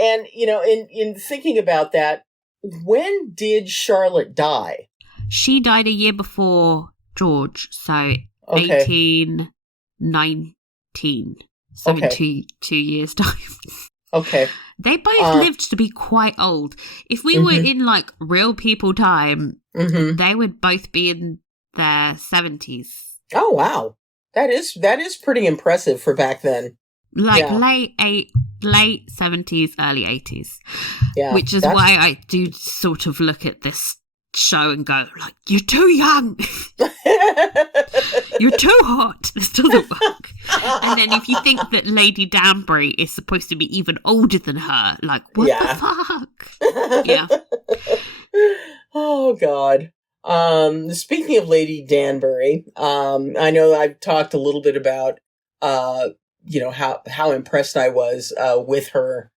And, in thinking about that, when did Charlotte die? She died a year before George, so 1819. So in 2 years' time. Okay. They both lived to be quite old. If we were in, like, real people time, they would both be in their 70s. Oh, wow. That is pretty impressive for back then. Like, late 70s, early 80s. Yeah. Which is why I do sort of look at this show and go, like, you're too young. You're too hot. This doesn't work. And then if you think that Lady Danbury is supposed to be even older than her, like, what the fuck? Yeah. Oh, God. Speaking of Lady Danbury, I know I've talked a little bit about, how impressed I was with her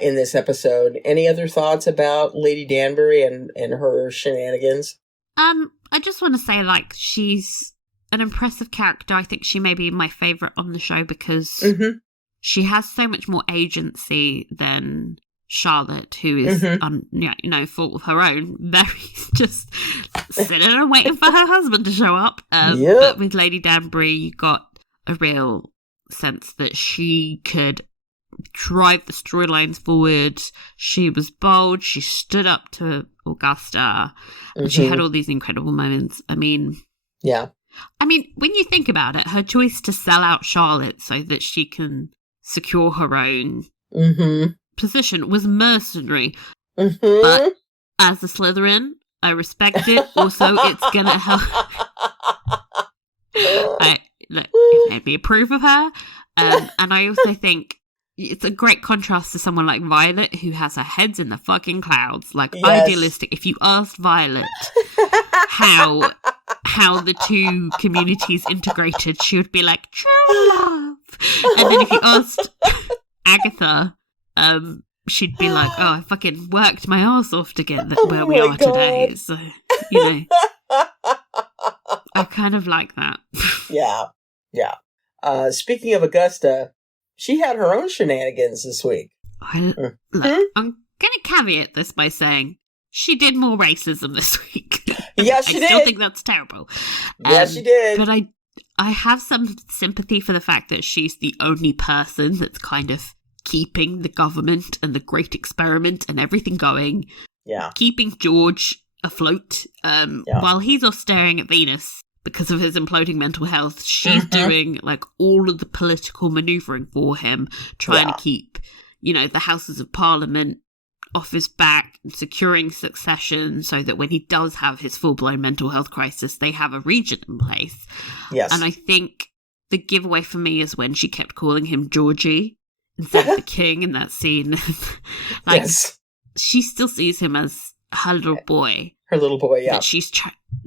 in this episode. Any other thoughts about Lady Danbury and her shenanigans? I just want to say, like, she's an impressive character. I think she may be my favourite on the show because she has so much more agency than Charlotte, who is, fault of her own, very just sitting and waiting for her husband to show up. But with Lady Danbury, you got a real sense that she could drive the storylines forward. She was bold. She stood up to Augusta, and she had all these incredible moments. I mean, when you think about it, her choice to sell out Charlotte so that she can secure her own position was mercenary. But as a Slytherin, I respect it. Also, it's gonna help. It made me approve of her, and I also think it's a great contrast to someone like Violet, who has her heads in the fucking clouds. Like, idealistic. If you asked Violet how the two communities integrated, she would be like, true love. And then if you asked Agatha, she'd be like, oh, I fucking worked my ass off to get where we are today. So, I kind of like that. Yeah. Speaking of Augusta, she had her own shenanigans this week. Look, I'm going to caveat this by saying she did more racism this week. Yes, she I did. still think that's terrible. Yes, she did. But I have some sympathy for the fact that she's the only person that's kind of keeping the government and the great experiment and everything going. Yeah. Keeping George afloat while he's off staring at Venus because of his imploding mental health. She's doing like all of the political maneuvering for him, trying to keep, the Houses of Parliament off his back, and securing succession so that when he does have his full-blown mental health crisis, they have a regent in place. Yes. And I think the giveaway for me is when she kept calling him Georgie instead of the king in that scene. She still sees him as her little boy. Her little boy, yeah. That she's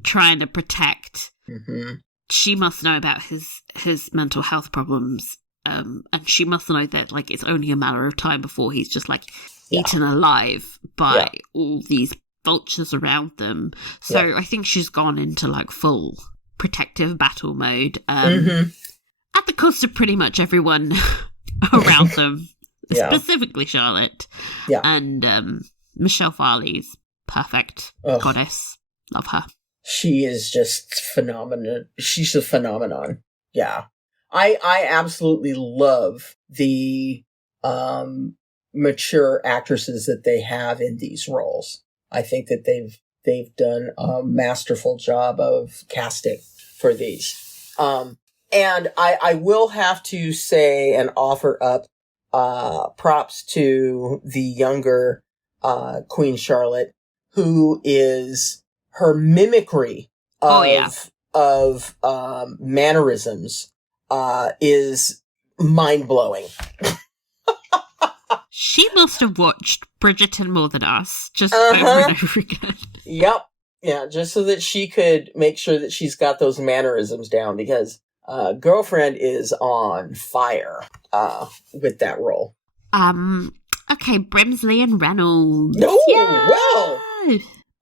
trying to protect. Mm-hmm. She must know about his mental health problems. And she must know that, like, it's only a matter of time before he's just, like, eaten alive by all these vultures around them. So I think she's gone into, like, full protective battle mode. At the cost of pretty much everyone around them. Specifically Charlotte. Yeah. And Michelle Farley's perfect goddess. Love her. She is just phenomenal. She's a phenomenon. Yeah. I absolutely love the mature actresses that they have in these roles. I think that they've done a masterful job of casting for these. And I will have to say and offer up props to the younger Queen Charlotte, who is her mimicry of mannerisms is mind-blowing. She must have watched Bridgerton more than us, just over and over again. Yep. Yeah, just so that she could make sure that she's got those mannerisms down, because girlfriend is on fire with that role. Okay, Brimsley and Reynolds. Well.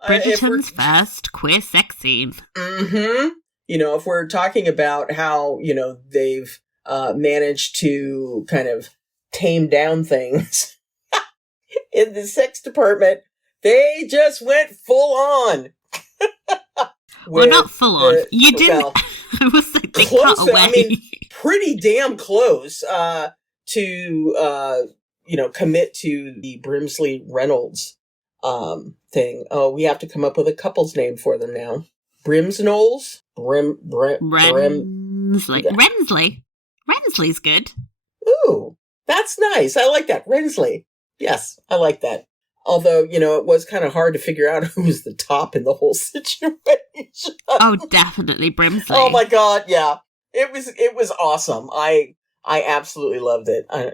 Bridgerton's first queer sex scene. Mm-hmm. If we're talking about how, they've managed to kind of tame down things in the sex department, they just went full on. Well, not full on. You didn't. Well, I was like, they close. cut away. I mean, pretty damn close to commit to the Brimsley Reynolds thing. Oh, we have to come up with a couple's name for them now. Brimsnolls? Rensley. Rensley's good. Ooh, that's nice. I like that. Rensley. Yes, I like that. Although, it was kind of hard to figure out who was the top in the whole situation. Oh, definitely Brimsley. Oh my God, yeah. It was awesome. I absolutely loved it. I'm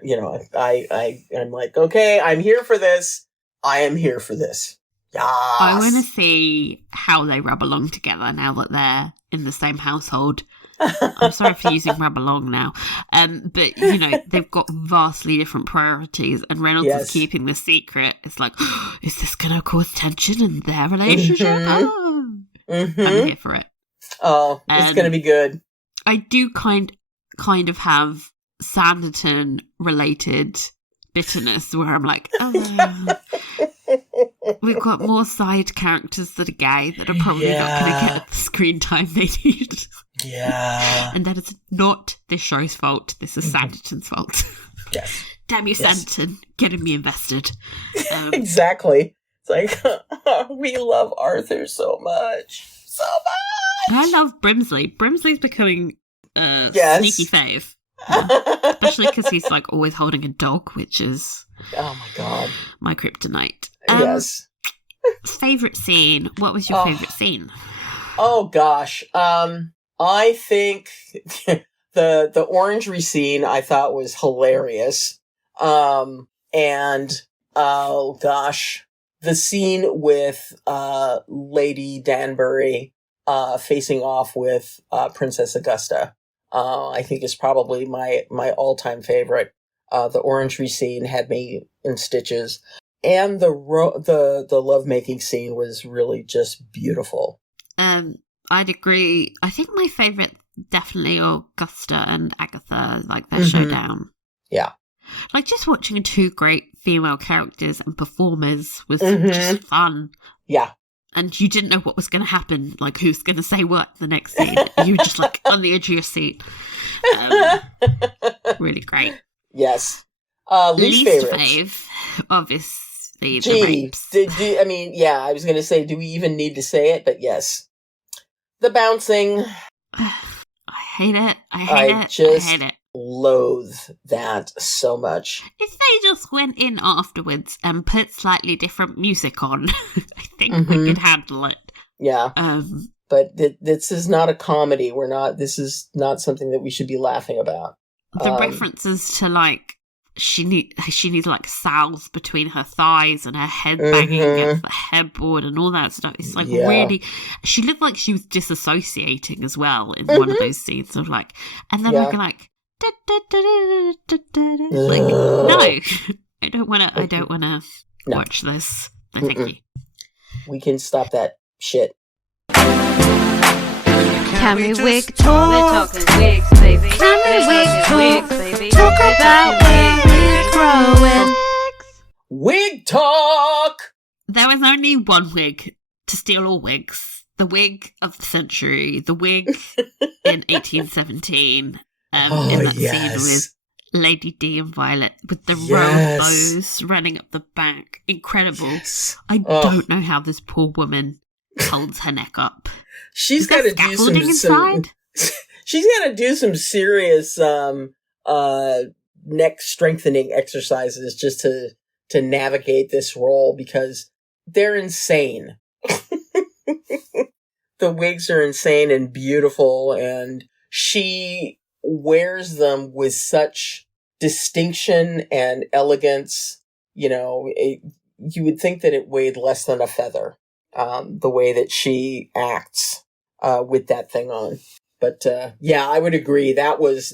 like, okay, I'm here for this. I am here for this. Yes. I want to see how they rub along together now that they're in the same household. I'm sorry for using rub along now. But, they've got vastly different priorities, and Reynolds is keeping the secret. It's like, is this going to cause tension in their relationship? I'm here for it. Oh, it's going to be good. I do kind of have Sanditon-related bitterness where I'm like, we've got more side characters that are gay that are probably not going to get the screen time they need. Yeah. And that is not this show's fault. This is Sanditon's fault. Yes. Damn you, Sanditon, getting me invested. Exactly. It's like, we love Arthur so much. So much. I love Brimsley. Brimsley's becoming sneaky fave. Especially because he's like always holding a dog, which is my God, my kryptonite. Yes. Favorite scene. What was your favorite scene? Oh gosh, I think the orangery scene I thought was hilarious. And oh gosh, the scene with Lady Danbury facing off with Princess Augusta. I think is probably my all-time favorite. The orangery scene had me in stitches, and the lovemaking scene was really just beautiful. I'd agree. I think my favorite definitely Augusta and Agatha, like their showdown. Yeah, like just watching two great female characters and performers was just fun. Yeah, and you didn't know what was going to happen, like who's going to say what the next scene. You were just like on the edge of your seat. Really great. Yes. Least fave, obviously, the rapes. I mean, yeah, I was going to say, do we even need to say it? But yes. The bouncing. I hate it. I hate it. Loathe that so much. If they just went in afterwards and put slightly different music on, I think we could handle it. Yeah. But this is not a comedy. This is not something that we should be laughing about. The references to, like, she needs like salves between her thighs and her head banging against the headboard and all that stuff. It's like really, she looked like she was disassociating as well in one of those scenes of like, and then we're like, like, no, I don't want to watch this. No, thank you. We can stop that shit. Can we wig talk? We're talking wigs, baby. Can we wig talk? Baby. Talk about wigs growing. Wig talk! There was only one wig to steal all wigs. The wig of the century. The wig in 1817. In that scene with Lady D and Violet with the row of bows running up the back. Incredible. Yes. I don't know how this poor woman holds her neck up. She's got to do some she's got to do some serious neck strengthening exercises just to navigate this role, because they're insane. The wigs are insane and beautiful, and she wears them with such distinction and elegance. You know, you would think that it weighed less than a feather, the way that she acts with that thing on. But yeah, I would agree. That was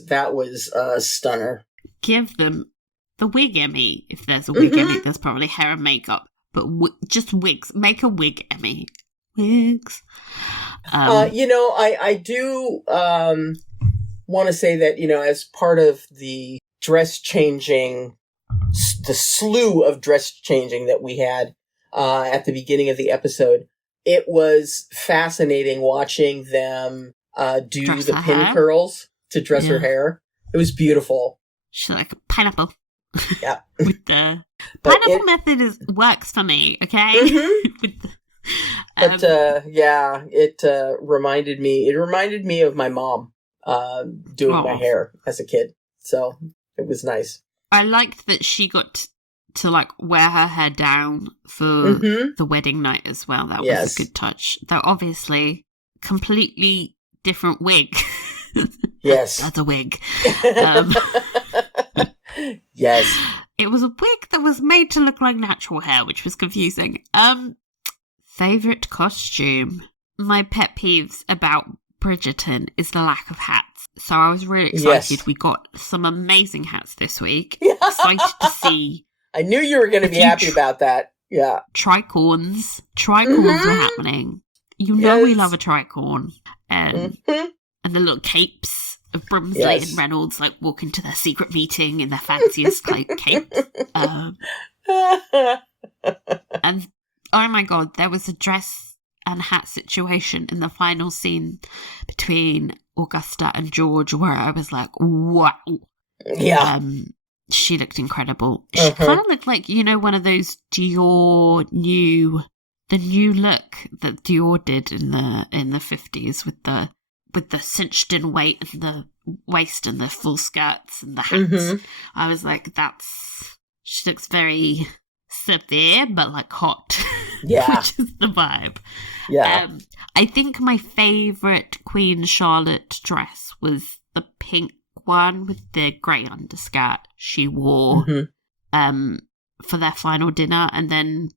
a stunner. Give them the wig Emmy. If there's a wig Emmy, there's probably hair and makeup. But just wigs. Make a wig Emmy. Wigs. I do want to say that, as part of the dress changing, the slew of dress changing that we had at the beginning of the episode, it was fascinating watching them do dress the pin curls to dress her hair. It was beautiful. She's like a pineapple. Yeah. With the pineapple method works for me, okay? With the, it reminded me of my mom doing my hair as a kid. So it was nice. I liked that she got to like wear her hair down for the wedding night as well. That was a good touch. Though obviously completely different wig. Yes. That's a wig. Yes. It was a wig that was made to look like natural hair, which was confusing. Favorite costume. My pet peeves about Bridgerton is the lack of hats. So I was really excited. Yes. We got some amazing hats this week. Excited to see. I knew you were going to be happy about that. Yeah. Tricorns. Tricorns are happening. You know we love a tricorn. And the little capes of Brimsley and Reynolds like walking to their secret meeting in their fanciest capes. And oh my god, there was a dress and hat situation in the final scene between Augusta and George where I was like, wow. Yeah. She looked incredible. She kind of looked like, one of those Dior new look that Dior did in the 50s with the cinched in waist and the waist and the full skirts and the hats. I was like, she looks very severe but like hot. Yeah. Which is the vibe. Yeah. I think my favourite Queen Charlotte dress was the pink one with the grey underskirt she wore for their final dinner, and then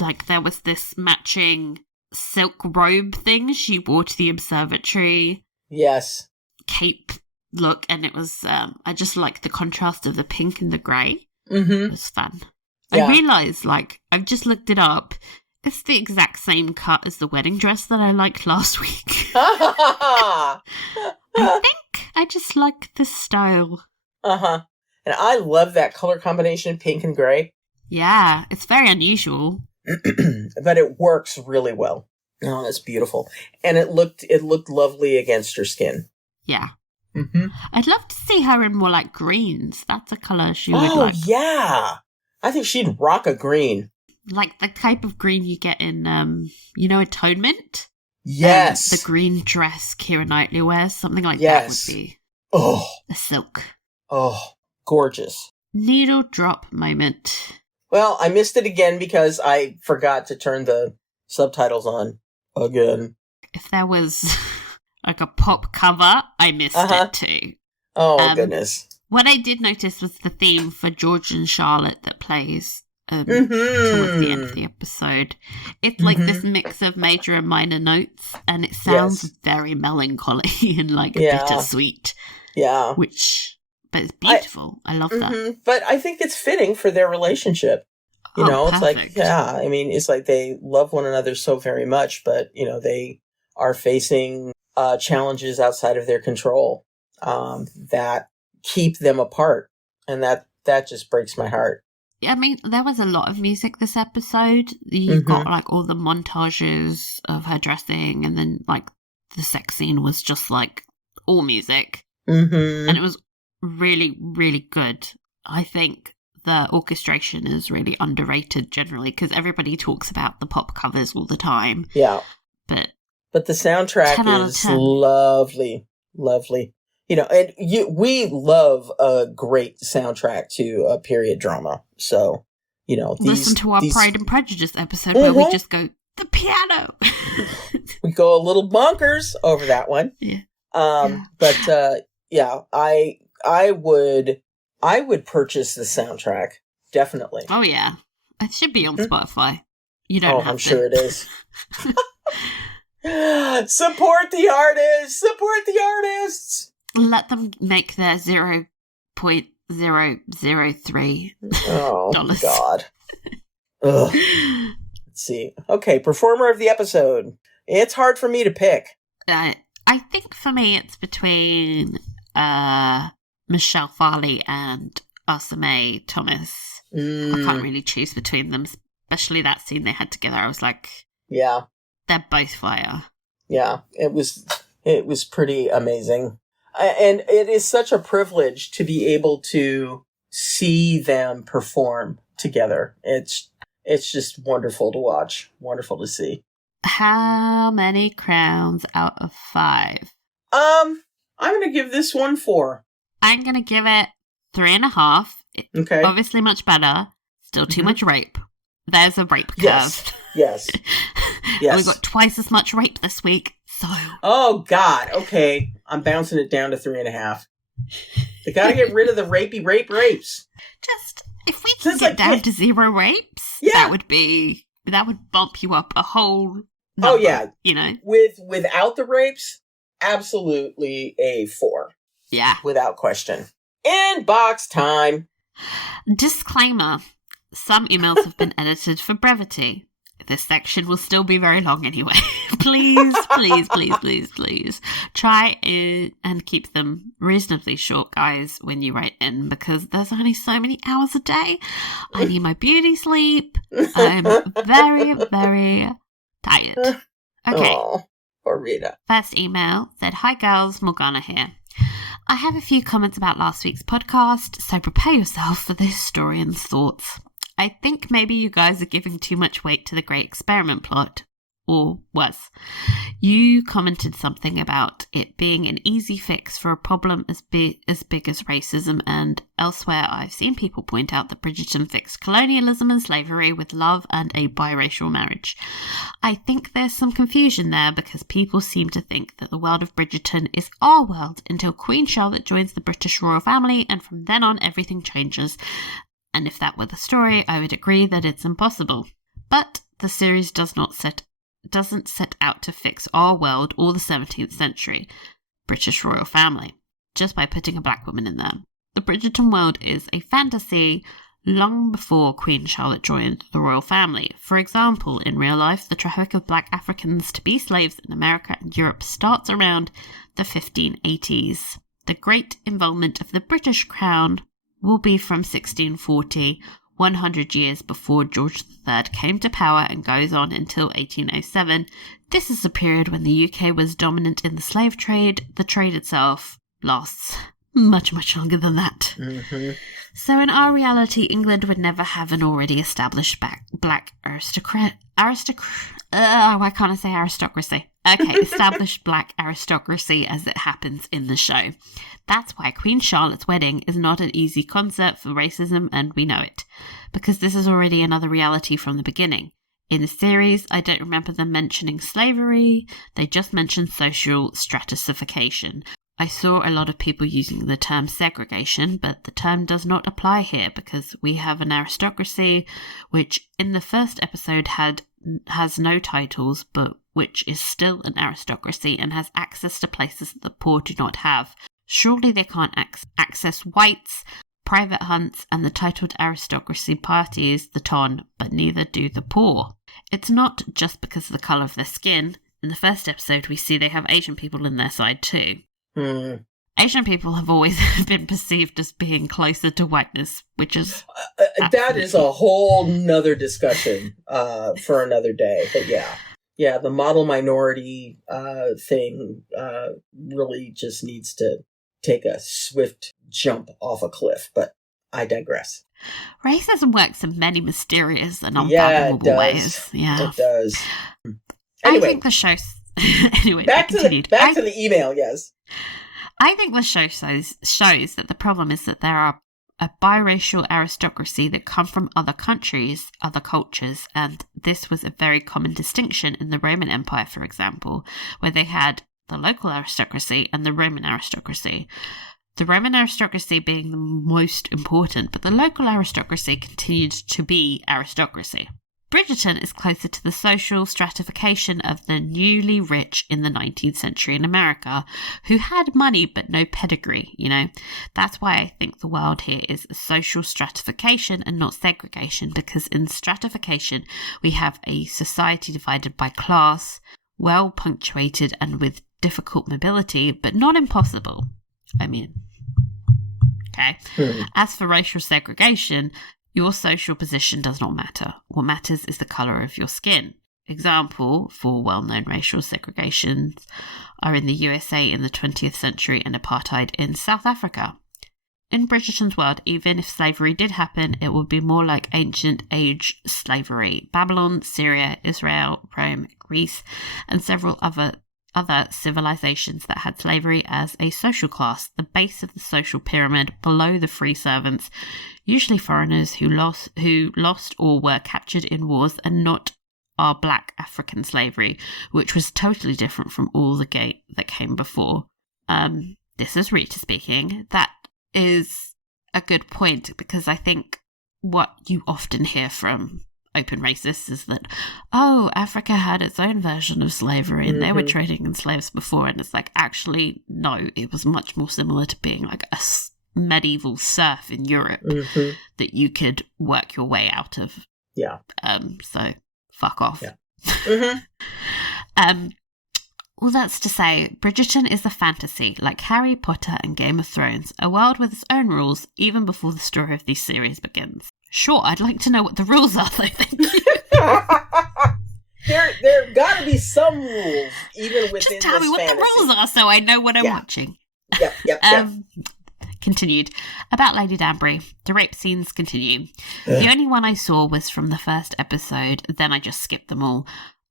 like there was this matching silk robe thing she wore to the observatory. Yes. Cape look, and it was I just liked the contrast of the pink and the grey. It was fun. Yeah. I realised, like, I've just looked it up. It's the exact same cut as the wedding dress that I liked last week. I think I just like the style. And I love that color combination, pink and grey. Yeah, it's very unusual. but it works really well. Oh, it's beautiful. And it looked lovely against her skin. Yeah. Mm-hmm. I'd love to see her in more like greens. That's a colour she would Oh, like. yeah. I think she'd rock a green. Like the type of green you get in, Atonement? Yes. The green dress Keira Knightley wears. Something like Yes. that would be Oh, a silk. oh, gorgeous. Needle drop moment. Well, I missed it again because I forgot to turn the subtitles on again. If there was like a pop cover, I missed it too. Oh, goodness. What I did notice was the theme for George and Charlotte that plays towards the end of the episode. It's like this mix of major and minor notes, and it sounds very melancholy and like bittersweet. Yeah. But it's beautiful. I love that. But I think it's fitting for their relationship. You know, it's perfect. like, I mean, it's like they love one another so very much, but, they are facing challenges outside of their control that keep them apart. And that just breaks my heart. I mean, there was a lot of music this episode. You've got like all the montages of her dressing, and then like the sex scene was just like all music. Mm-hmm. And it was really, really good. I think the orchestration is really underrated generally because everybody talks about the pop covers all the time. Yeah. But the soundtrack is lovely. Lovely. And we love a great soundtrack to a period drama. So, listen to our Pride and Prejudice episode where we just go, the piano. We go a little bonkers over that one. Yeah. But I would purchase the soundtrack. Definitely. Oh, yeah. It should be on Spotify. You don't have to. I'm sure it is. Support the artists! Support the artists! Let them make their 0.003 dollars. God. Ugh. Let's see. Okay, performer of the episode. It's hard for me to pick. I think for me it's between Michelle Farley and Asame Thomas. I can't really choose between them, especially that scene they had together. I was like, yeah, they're both fire. Yeah, it was pretty amazing. And it is such a privilege to be able to see them perform together. It's just wonderful to watch, wonderful to see. How many crowns out of 5? I'm gonna give this one 4. I'm gonna give it 3.5. Okay. Obviously much better. Still too much rape. There's a rape curve. Yes. Yes. We got twice as much rape this week. So. Oh God. Okay. I'm bouncing it down to 3.5. They gotta get rid of the rapes. Just if we can get down to 0 rapes, that would bump you up a whole number, Without the rapes, absolutely a 4. Yeah. Without question. Inbox time. Disclaimer. Some emails have been edited for brevity. This section will still be very long anyway. Please try and keep them reasonably short, guys, when you write in, because there's only so many hours a day. I need my beauty sleep. I'm very, very tired. Okay. Oh, poor Rita. First email said, "Hi girls, Morgana here. I have a few comments about last week's podcast, so prepare yourself for the historian's thoughts. I think maybe you guys are giving too much weight to the Great Experiment plot. Or worse. You commented something about it being an easy fix for a problem as big as racism, and elsewhere I've seen people point out that Bridgerton fixed colonialism and slavery with love and a biracial marriage. I think there's some confusion there because people seem to think that the world of Bridgerton is our world until Queen Charlotte joins the British royal family, and from then on everything changes. And if that were the story, I would agree that it's impossible. But the series doesn't set out to fix our world or the 17th century British royal family just by putting a black woman in there. The Bridgerton world is a fantasy long before Queen Charlotte joined the royal family. For example, in real life, the traffic of black Africans to be slaves in America and Europe starts around the 1580s. The great involvement of the British crown will be from 1640, 100 years before George III came to power and goes on until 1807. This is a period when the UK was dominant in the slave trade. The trade itself lasts much, much longer than that. Mm-hmm. So in our reality, England would never have an already established black aristocracy. Why can't I say aristocracy? Okay, established black aristocracy as it happens in the show. That's why Queen Charlotte's wedding is not an easy concert for racism, and we know it, because this is already another reality from the beginning. In the series, I don't remember them mentioning slavery, they just mentioned social stratification. I saw a lot of people using the term segregation, but the term does not apply here because we have an aristocracy, which in the first episode has no titles, but which is still an aristocracy and has access to places that the poor do not have. Surely they can't access whites, private hunts, and the titled aristocracy parties, the ton, but neither do the poor. It's not just because of the colour of their skin. In the first episode, we see they have Asian people in their side too. Asian people have always been perceived as being closer to whiteness, which is... that is a whole nother discussion for another day. But yeah, the model minority thing really just needs to take a swift jump off a cliff, but I digress. Racism works in many mysterious and unfathomable ways. Yeah, it does. Anyway, I think the show... anyway, back to the email, yes. I think the show shows that the problem is that there are a biracial aristocracy that come from other countries, other cultures, and this was a very common distinction in the Roman Empire, for example, where they had the local aristocracy and the Roman aristocracy. The Roman aristocracy being the most important, but the local aristocracy continued to be aristocracy. Bridgerton is closer to the social stratification of the newly rich in the 19th century in America, who had money but no pedigree, you know. That's why I think the world here is a social stratification and not segregation, because in stratification we have a society divided by class, well punctuated and with difficult mobility, but not impossible. I mean, okay. As for racial segregation, your social position does not matter. What matters is the colour of your skin. Example for well-known racial segregations are in the USA in the 20th century and apartheid in South Africa. In Bridgerton's world, even if slavery did happen, it would be more like ancient age slavery. Babylon, Syria, Israel, Rome, Greece, and several other civilizations that had slavery as a social class, the base of the social pyramid below the free servants, usually foreigners who lost or were captured in wars, and not our black African slavery, which was totally different from all the that came before. This is Rita speaking. That is a good point, because I think what you often hear from open racists is that, oh, Africa had its own version of slavery and they were trading in slaves before, and it's like, actually no, it was much more similar to being like a medieval serf in Europe that you could work your way out of. So fuck off. All that's to say, Bridgerton is a fantasy like Harry Potter and Game of Thrones, a world with its own rules even before the story of these series begins. Sure, I'd like to know what the rules are, though. Thank you. There got to be some rules, even within this fantasy. Just tell me what the rules are, so I know what I'm watching. Yep. Continued. About Lady Danbury, the rape scenes continue. The only one I saw was from the first episode, then I just skipped them all.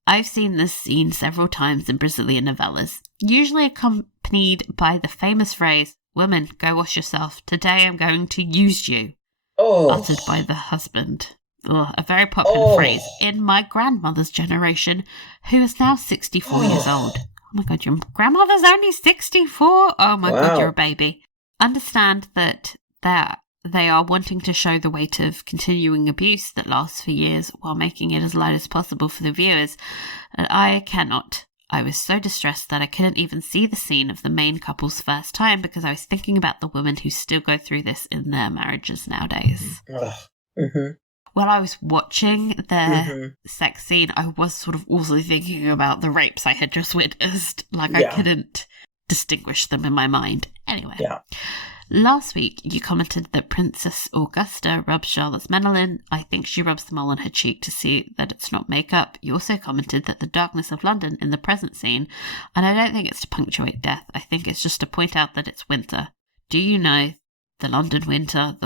I've seen this scene several times in Brazilian novellas, usually accompanied by the famous phrase, "Woman, go wash yourself. Today I'm going to use you." Uttered by the husband. A very popular phrase in my grandmother's generation, who is now 64 years old. Oh my god, your grandmother's only 64? Oh my god, you're a baby. Understand that they are wanting to show the weight of continuing abuse that lasts for years while making it as light as possible for the viewers. And I cannot. I was so distressed that I couldn't even see the scene of the main couple's first time because I was thinking about the women who still go through this in their marriages nowadays. While I was watching the sex scene, I was sort of also thinking about the rapes I had just witnessed. Like, I couldn't distinguish them in my mind. Anyway. Last week, you commented that Princess Augusta rubs Charlotte's Menelin. I think she rubs the mole on her cheek to see that it's not makeup. You also commented that the darkness of London in the present scene, and I don't think it's to punctuate death. I think it's just to point out that it's winter. Do you know the London winter?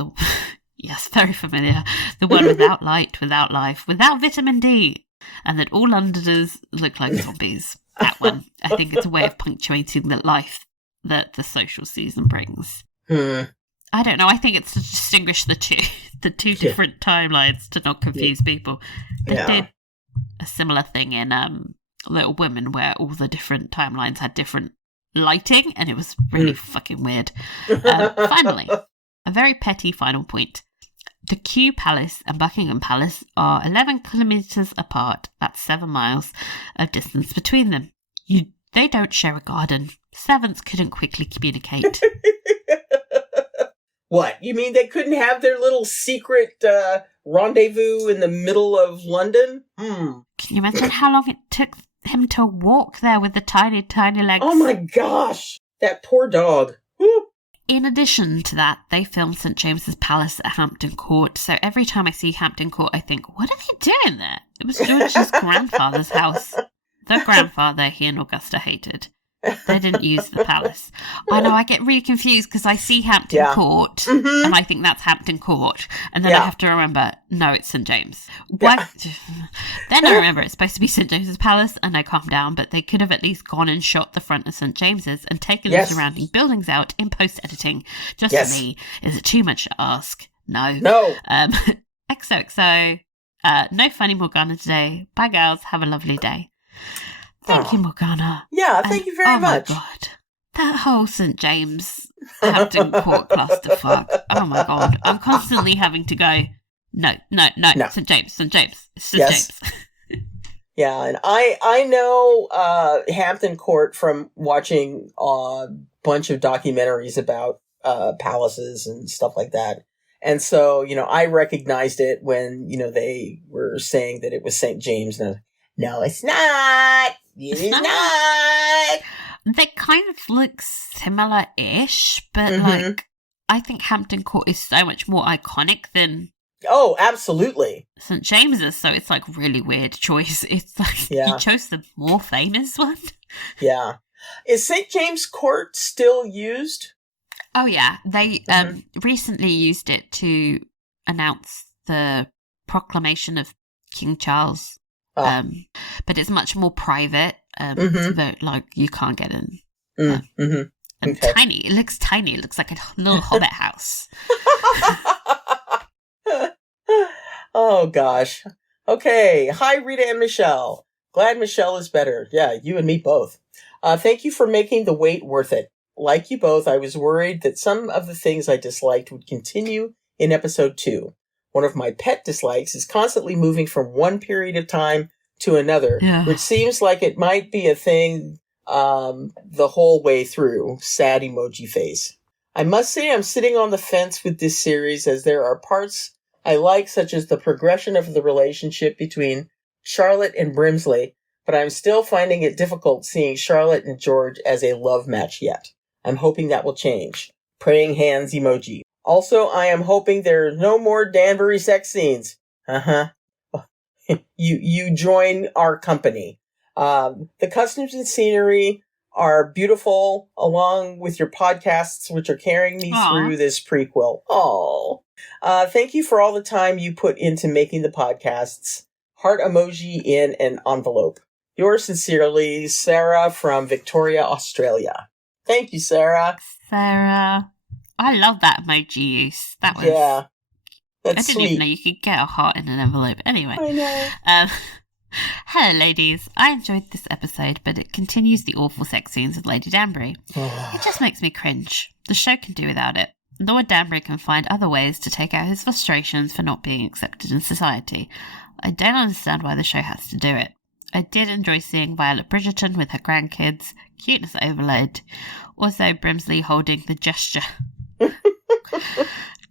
Yes, very familiar. The one without light, without life, without vitamin D, and that all Londoners look like zombies. That one. I think it's a way of punctuating the life that the social season brings. I don't know. I think it's to distinguish the two different timelines to not confuse people. They did a similar thing in Little Women, where all the different timelines had different lighting, and it was really fucking weird. Finally, a very petty final point. The Kew Palace and Buckingham Palace are 11 kilometres apart. That's 7 miles of distance between them. They don't share a garden. Servants couldn't quickly communicate. What? You mean they couldn't have their little secret rendezvous in the middle of London? Can you imagine how long it took him to walk there with the tiny, tiny legs? Oh my gosh! That poor dog. Woo. In addition to that, they filmed St. James's Palace at Hampton Court, so every time I see Hampton Court, I think, what are they doing there? It was George's grandfather's house. The grandfather he and Augusta hated. They didn't use the palace. I know, I get really confused because I see Hampton Court and I think that's Hampton Court, and then I have to remember, no, it's St. James. Why? Then I remember it's supposed to be St. James's Palace, and I calm down, but they could have at least gone and shot the front of St. James's and taken the surrounding buildings out in post-editing. Just for me, is it too much to ask? No. XOXO. No funny Morgana today. Bye, gals. Have a lovely day. Thank you, Morgana. Yeah, thank you very much. Oh, my God. That whole St. James Hampton Court clusterfuck. Oh, my God. I'm constantly having to go, no. St. James. James. Yeah, and I know Hampton Court from watching a bunch of documentaries about palaces and stuff like that. And so, I recognized it when, they were saying that it was St. James. And no, it's not. It is not. They kind of look similar-ish, but I think Hampton Court is so much more iconic than... Oh, absolutely. St. James's, so it's like really weird choice. It's like he chose the more famous one. Yeah. Is St. James Court still used? Oh, yeah. They recently used it to announce the proclamation of King Charles. But it's much more private. It's very, you can't get in. And tiny. It looks tiny. It looks like a little hobbit house. Oh, gosh. Okay. Hi, Rita and Michele. Glad Michele is better. Yeah, you and me both. Thank you for making the wait worth it. Like you both, I was worried that some of the things I disliked would continue in episode 2. One of my pet dislikes is constantly moving from one period of time to another, which seems like it might be a thing the whole way through. Sad emoji face. I must say I'm sitting on the fence with this series, as there are parts I like, such as the progression of the relationship between Charlotte and Brimsley, but I'm still finding it difficult seeing Charlotte and George as a love match yet. I'm hoping that will change. Praying hands emoji. Also, I am hoping there are no more Danbury sex scenes. You join our company. The costumes and scenery are beautiful, along with your podcasts, which are carrying me through this prequel. Thank you for all the time you put into making the podcasts. Heart emoji in an envelope. Yours sincerely, Sarah from Victoria, Australia. Thank you, Sarah. Sarah. I love that emoji use. That was... Yeah. I didn't even know you could get a heart in an envelope. Anyway. I know. Hello, ladies. I enjoyed this episode, but it continues the awful sex scenes with Lady Danbury. It just makes me cringe. The show can do without it. Lord Danbury can find other ways to take out his frustrations for not being accepted in society. I don't understand why the show has to do it. I did enjoy seeing Violet Bridgerton with her grandkids. Cuteness overload. Also, Brimsley holding the gesture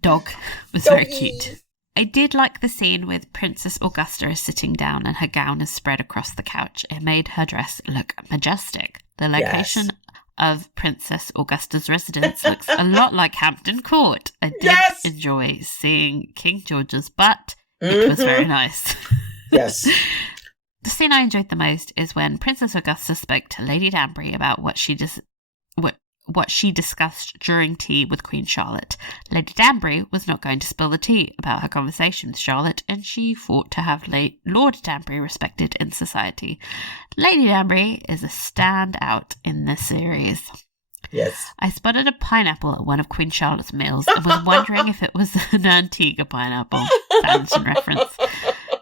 dog was very cute. I did like the scene with Princess Augusta is sitting down and her gown is spread across the couch. It made her dress look majestic. The location of Princess Augusta's residence looks a lot like Hampton Court. I did enjoy seeing King George's butt. It was very nice. Yes. The scene I enjoyed the most is when Princess Augusta spoke to Lady Danbury about what she discussed during tea with Queen Charlotte. Lady Danbury was not going to spill the tea about her conversation with Charlotte, and she fought to have Lord Danbury respected in society. Lady Danbury is a standout in this series. Yes. I spotted a pineapple at one of Queen Charlotte's meals and was wondering if it was an Antigua pineapple. Fountain reference.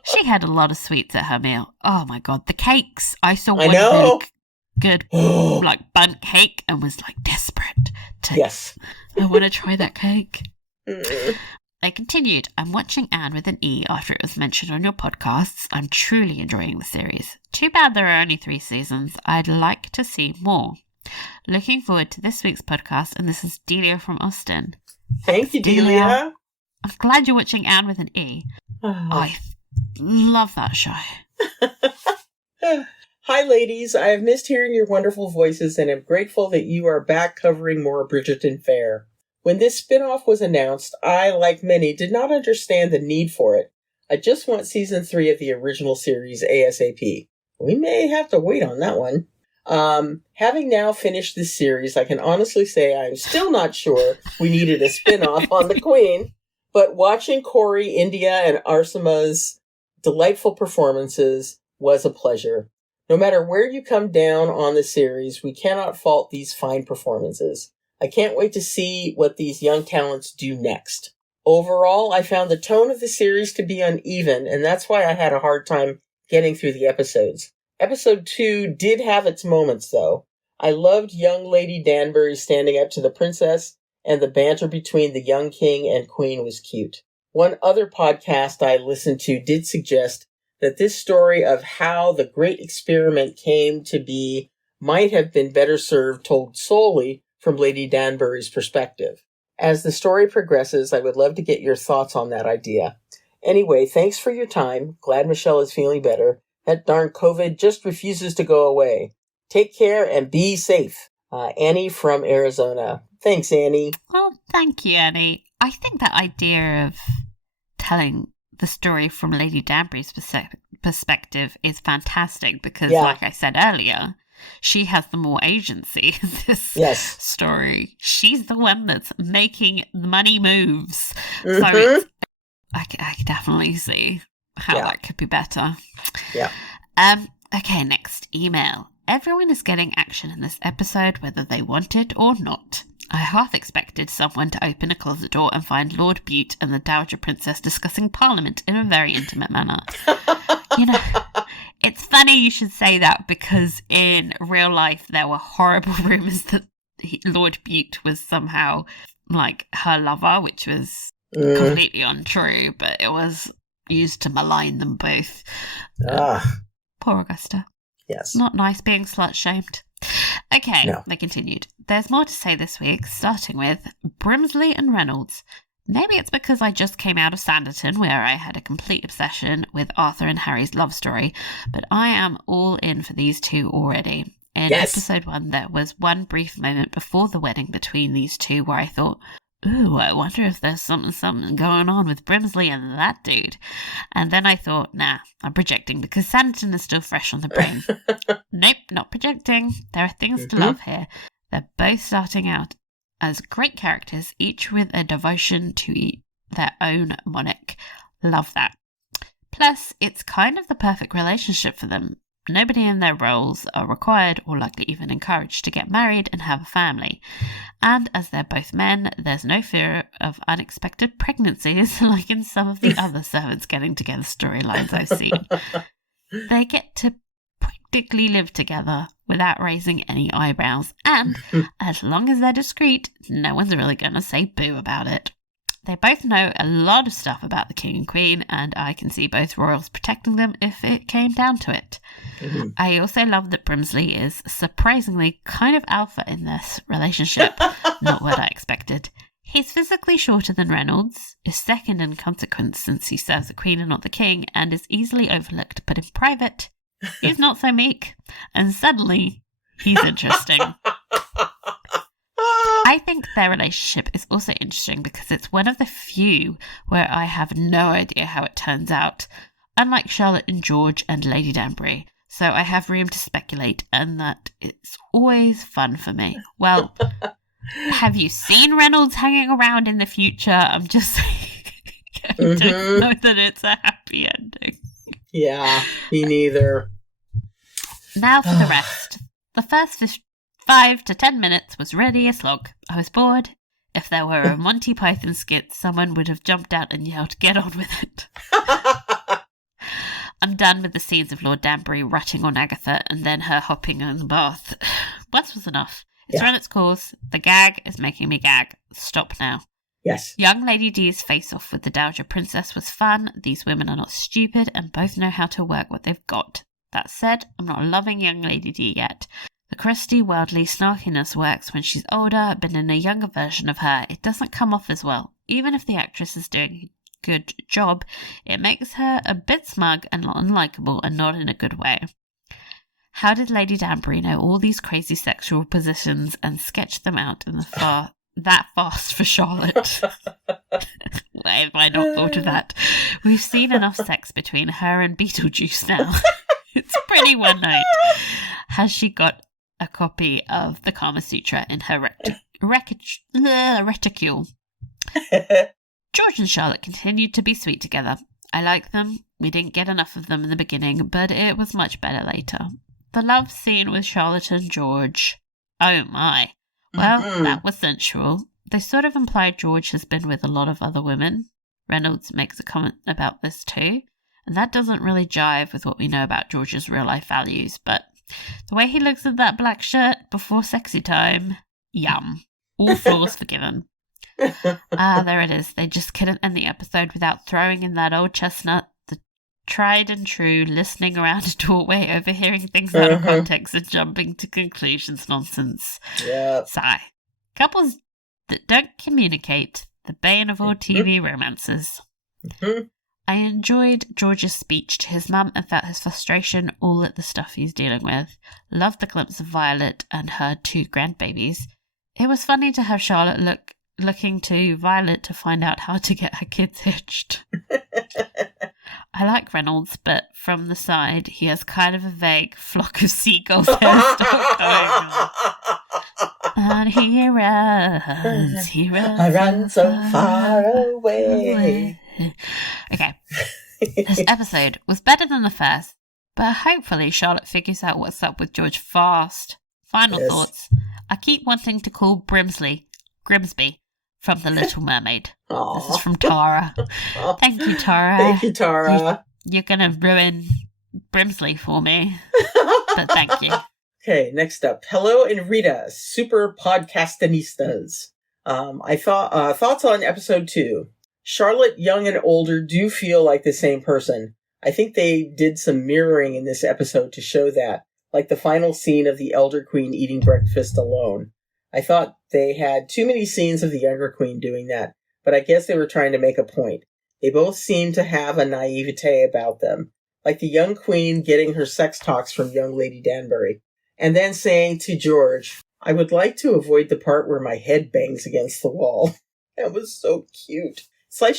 She had a lot of sweets at her meal. Oh my god, the cakes! I saw one really good like bundt cake and was like desperate to I want to try that cake. They continued, I'm watching Anne with an E after it was mentioned on your podcasts. I'm truly enjoying the series. Too bad there are only 3 seasons. I'd like to see more. Looking forward to this week's podcast, and this is Delia from Austin. Thank you, Delia. I'm glad you're watching Anne with an E. I love that show. Hi, ladies. I have missed hearing your wonderful voices and am grateful that you are back covering more Bridgerton fare. When this spin-off was announced, I, like many, did not understand the need for it. I just want season 3 of the original series ASAP. We may have to wait on that one. Having now finished this series, I can honestly say I'm still not sure we needed a spin-off on the Queen, but watching Corey, India, and Arsima's delightful performances was a pleasure. No matter where you come down on the series, we cannot fault these fine performances. I can't wait to see what these young talents do next. Overall, I found the tone of the series to be uneven, and that's why I had a hard time getting through the episodes. Episode 2 did have its moments, though. I loved young Lady Danbury standing up to the princess, and the banter between the young king and queen was cute. One other podcast I listened to did suggest that this story of how the great experiment came to be might have been better served told solely from Lady Danbury's perspective. As the story progresses, I would love to get your thoughts on that idea. Anyway, thanks for your time. Glad Michelle is feeling better. That darn COVID just refuses to go away. Take care and be safe. Annie from Arizona. Thanks, Annie. Well, thank you, Annie. I think that idea of telling the story from Lady Danbury's perspective is fantastic because, like I said earlier, she has the more agency in this story. She's the one that's making the money moves. So I can definitely see how that could be better. Yeah. Okay, next email. Everyone is getting action in this episode, whether they want it or not. I half expected someone to open a closet door and find Lord Bute and the Dowager Princess discussing Parliament in a very intimate manner. You know, it's funny you should say that because in real life there were horrible rumours that Lord Bute was somehow like her lover, which was completely untrue, but it was used to malign them both. Poor Augusta. Yes. Not nice being slut-shamed. Okay, They continued. There's more to say this week, starting with Brimsley and Reynolds. Maybe it's because I just came out of Sanditon, where I had a complete obsession with Arthur and Harry's love story, but I am all in for these two already. In episode 1, there was one brief moment before the wedding between these two where I thought, ooh, I wonder if there's something going on with Brimsley and that dude. And then I thought, nah, I'm projecting because Sanditon is still fresh on the brain. Nope, not projecting. There are things to love here. They're both starting out as great characters, each with a devotion to their own monarch. Love that. Plus, it's kind of the perfect relationship for them. Nobody in their roles are required or likely even encouraged to get married and have a family. And as they're both men, there's no fear of unexpected pregnancies like in some of the other servants getting together storylines I've seen. They get to practically live together without raising any eyebrows. And as long as they're discreet, no one's really going to say boo about it. They both know a lot of stuff about the king and queen, and I can see both royals protecting them if it came down to it. I also love that Brimsley is surprisingly kind of alpha in this relationship. Not what I expected. He's physically shorter than Reynolds, is second in consequence since he serves the queen and not the king, and is easily overlooked, but in private, he's not so meek. And suddenly, he's interesting. I think their relationship is also interesting because it's one of the few where I have no idea how it turns out, unlike Charlotte and George and Lady Danbury. So I have room to speculate, and that it's always fun for me. Well, have you seen Reynolds hanging around in the future? I'm just saying, I don't know that it's a happy ending. Yeah, me neither. Now for the rest. The first 5 to 10 minutes was really a slog. I was bored. If there were a Monty Python skit, someone would have jumped out and yelled, "Get on with it." I'm done with the scenes of Lord Danbury ratting on Agatha and then her hopping in the bath. Once was enough. It's run its course. The gag is making me gag. Stop now. Yes. Young Lady D's face-off with the Dowager Princess was fun. These women are not stupid and both know how to work what they've got. That said, I'm not loving Young Lady D yet. The crusty, worldly snarkiness works when she's older, but in a younger version of her, it doesn't come off as well. Even if the actress is doing a good job, it makes her a bit smug and unlikable, and not in a good way. How did Lady Danbury know all these crazy sexual positions and sketch them out in that fast for Charlotte? Why have I not thought of that? We've seen enough sex between her and Beetlejuice now. It's pretty one night. Has she got a copy of the Kama Sutra in her reticule? George and Charlotte continued to be sweet together. I like them. We didn't get enough of them in the beginning, but it was much better later. The love scene with Charlotte and George. Oh my. Well, that was sensual. They sort of implied George has been with a lot of other women. Reynolds makes a comment about this too, and that doesn't really jive with what we know about George's real-life values, but the way he looks at that black shirt before sexy time, yum. All flaws forgiven. There it is. They just couldn't end the episode without throwing in that old chestnut, the tried and true listening around a doorway, overhearing things out of context and jumping to conclusions nonsense. Yeah. Sigh. Couples that don't communicate, the bane of all TV romances. I enjoyed George's speech to his mum and felt his frustration all at the stuff he's dealing with. Loved the glimpse of Violet and her 2 grandbabies. It was funny to have Charlotte looking to Violet to find out how to get her kids hitched. I like Reynolds, but from the side, he has kind of a vague flock of seagulls hairstyle going on. And he runs. I run so far away. Okay. This episode was better than the first, but hopefully Charlotte figures out what's up with George fast. Final thoughts. I keep wanting to call Grimsby from The Little Mermaid. This is from Tara. Thank you, Tara. Thank you, Tara. You're going to ruin Brimsley for me, but thank you. Okay, next up. Hello and Rita, super podcastinistas. Thoughts on episode 2. Charlotte, young and older, do feel like the same person. I think they did some mirroring in this episode to show that, like the final scene of the Elder Queen eating breakfast alone. I thought they had too many scenes of the younger queen doing that, but I guess they were trying to make a point. They both seem to have a naivete about them, like the young queen getting her sex talks from young Lady Danbury, and then saying to George, "I would like to avoid the part where my head bangs against the wall." That was so cute. It's like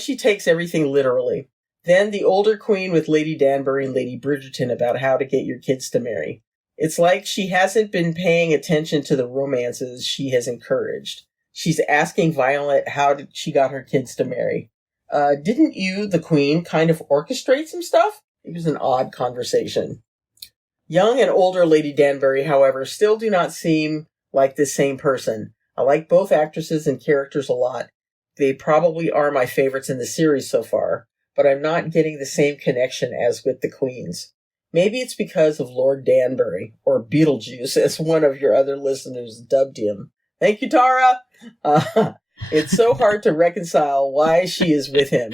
she takes everything literally. Then the older queen with Lady Danbury and Lady Bridgerton about how to get your kids to marry. It's like she hasn't been paying attention to the romances she has encouraged. She's asking Violet how she got her kids to marry. Didn't you, the queen, kind of orchestrate some stuff? It was an odd conversation. Young and older Lady Danbury, however, still do not seem like the same person. I like both actresses and characters a lot. They probably are my favorites in the series so far, but I'm not getting the same connection as with the queens. Maybe it's because of Lord Danbury, or Beetlejuice, as one of your other listeners dubbed him. Thank you, Tara! It's so hard to reconcile why she is with him.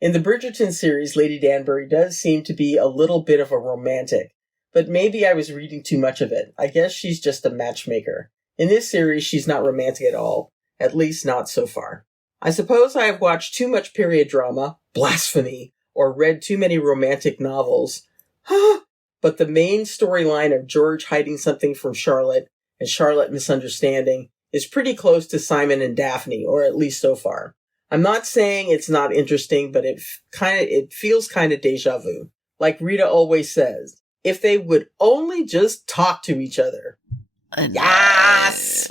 In the Bridgerton series, Lady Danbury does seem to be a little bit of a romantic, but maybe I was reading too much of it. I guess she's just a matchmaker. In this series, she's not romantic at all, at least not so far. I suppose I have watched too much period drama, blasphemy, or read too many romantic novels. but the main storyline of George hiding something from Charlotte and Charlotte misunderstanding is pretty close to Simon and Daphne, or at least so far. I'm not saying it's not interesting, but it feels kind of deja vu. Like Rita always says, if they would only just talk to each other. Yes!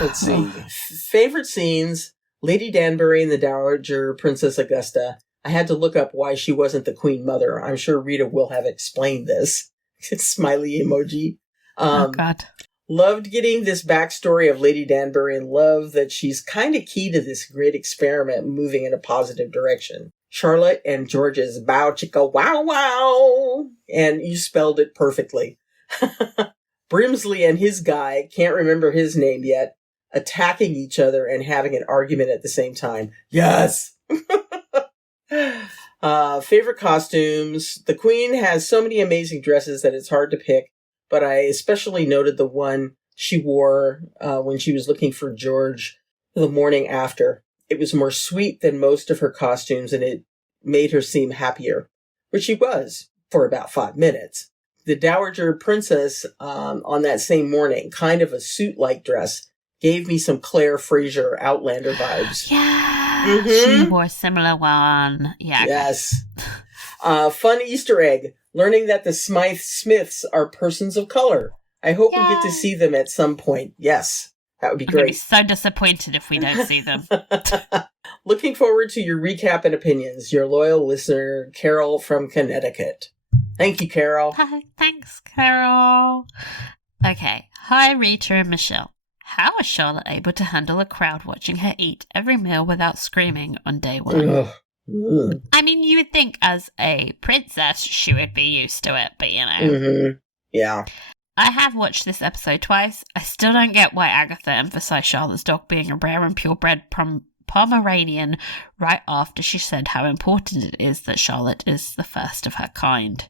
Let's see. Favorite scenes, Lady Danbury and the Dowager Princess Augusta. I had to look up why she wasn't the Queen Mother. I'm sure Rita will have explained this. Smiley emoji. Oh, God. Loved getting this backstory of Lady Danbury and love that she's kind of key to this great experiment moving in a positive direction. Charlotte and George's bow chicka wow wow. And you spelled it perfectly. Brimsley and his guy, can't remember his name yet, attacking each other and having an argument at the same time. Yes! Favorite costumes. The Queen has so many amazing dresses that it's hard to pick, but I especially noted the one she wore when she was looking for George the morning after. It was more sweet than most of her costumes, and it made her seem happier, which she was for about 5 minutes. The Dowager Princess on that same morning, kind of a suit-like dress, gave me some Claire Fraser Outlander vibes. Yeah, she wore a similar one. Yeah. Yes. Fun Easter egg, learning that the Smythe Smiths are persons of color. I hope we get to see them at some point. Yes. That would be great. I'm going to be so disappointed if we don't see them. Looking forward to your recap and opinions. Your loyal listener, Carol from Connecticut. Thank you, Carol. Hi, thanks, Carol. Okay. Hi, Rita and Michele. How was Charlotte able to handle a crowd watching her eat every meal without screaming on day one? I mean, you would think as a princess she would be used to it, but you know. Mm-hmm. Yeah. I have watched this episode twice. I still don't get why Agatha emphasized Charlotte's dog being a rare and purebred Pomeranian right after she said how important it is that Charlotte is the first of her kind.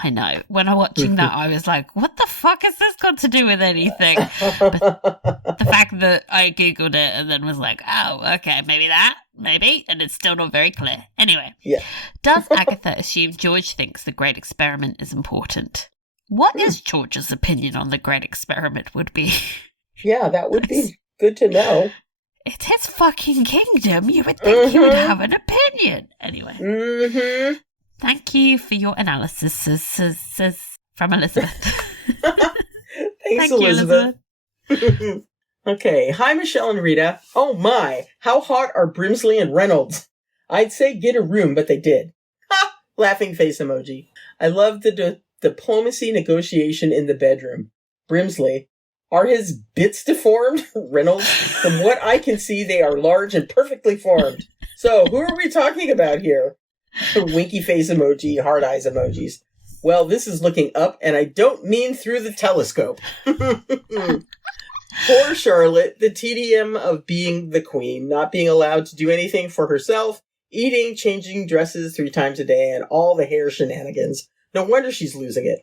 I know. When I'm watching that, I was like, what the fuck has this got to do with anything? But the fact that I Googled it and then was like, oh, okay, maybe, and it's still not very clear. Anyway, does Agatha assume George thinks the Great Experiment is important? What is George's opinion on the Great Experiment would be? Yeah, that would be good to know. It's his fucking kingdom. You would think he would have an opinion. Anyway. Mm-hmm. Thank you for your analysis, from Elizabeth. Thanks, Elizabeth. Okay. Hi, Michele and Rita. Oh my, how hot are Brimsley and Reynolds? I'd say get a room, but they did. Ha! Laughing face emoji. I love the diplomacy negotiation in the bedroom. Brimsley. Are his bits deformed? Reynolds. From what I can see, they are large and perfectly formed. So, who are we talking about here? Winky face emoji, hard eyes emojis. Well, this is looking up, and I don't mean through the telescope. Poor Charlotte, the tedium of being the queen, not being allowed to do anything for herself, eating, changing dresses 3 times a day, and all the hair shenanigans. No wonder she's losing it.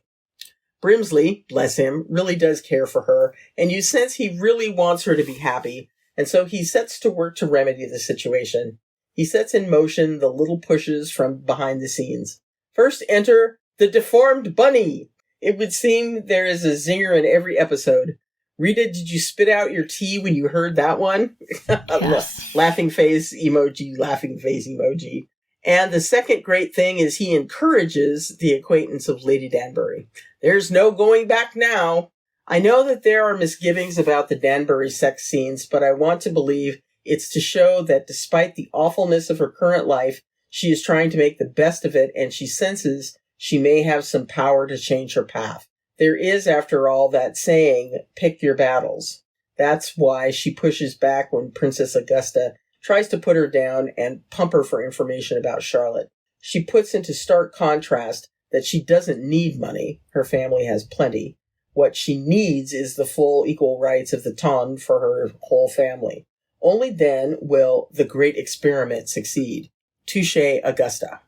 Brimsley, bless him, really does care for her, and you sense he really wants her to be happy, and so he sets to work to remedy the situation. He sets in motion the little pushes from behind the scenes. First, enter the deformed bunny. It would seem there is a zinger in every episode. Rita, did you spit out your tea when you heard that one? Yes. Laughing face emoji. And the second great thing is he encourages the acquaintance of Lady Danbury. There's no going back now. I know that there are misgivings about the Danbury sex scenes, but I want to believe it's to show that despite the awfulness of her current life, she is trying to make the best of it, and she senses she may have some power to change her path. There is, after all, that saying, pick your battles. That's why she pushes back when Princess Augusta tries to put her down and pump her for information about Charlotte. She puts into stark contrast that she doesn't need money. Her family has plenty. What she needs is the full equal rights of the ton for her whole family. Only then will the Great Experiment succeed. Touche, Agatha.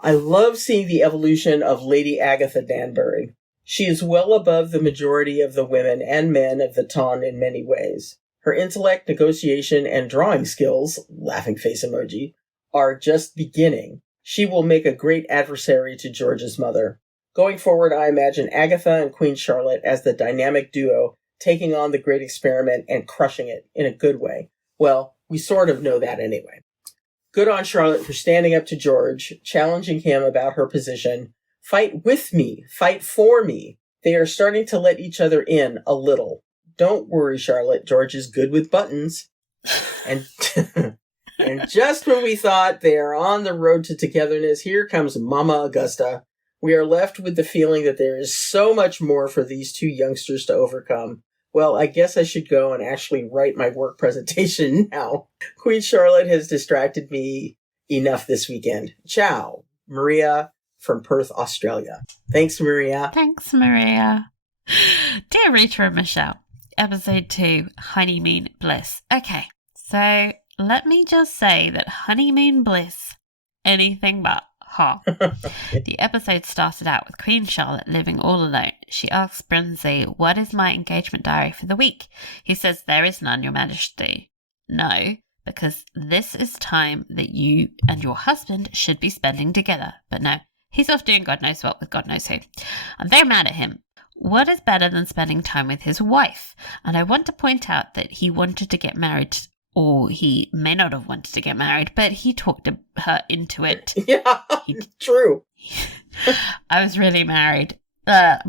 I love seeing the evolution of Lady Agatha Danbury. She is well above the majority of the women and men of the ton in many ways. Her intellect, negotiation, and drawing skills, laughing face emoji, are just beginning. She will make a great adversary to George's mother. Going forward, I imagine Agatha and Queen Charlotte as the dynamic duo taking on the great experiment and crushing it in a good way. Well, we sort of know that anyway. Good on Charlotte for standing up to George, challenging him about her position. Fight with me. Fight for me. They are starting to let each other in a little. Don't worry, Charlotte. George is good with buttons. And and just when we thought they are on the road to togetherness, here comes Mama Augusta. We are left with the feeling that there is so much more for these two youngsters to overcome. Well, I guess I should go and actually write my work presentation now. Queen Charlotte has distracted me enough this weekend. Ciao, Maria from Perth, Australia. Thanks, Maria. Thanks, Maria. Dear Rita and Michele, Episode 2, Honeymoon Bliss. Okay, so let me just say that Honeymoon Bliss, anything but. The episode started out with Queen Charlotte living all alone. She asks Brinsley, "What is my engagement diary for the week?" He says, "There is none, Your Majesty." No, because this is time that you and your husband should be spending together. But no, he's off doing God knows what with God knows who. I'm very mad at him. What is better than spending time with his wife? And I want to point out that he wanted to get married, or he may not have wanted to get married, but he talked her into it. Yeah, true. I was really mad. I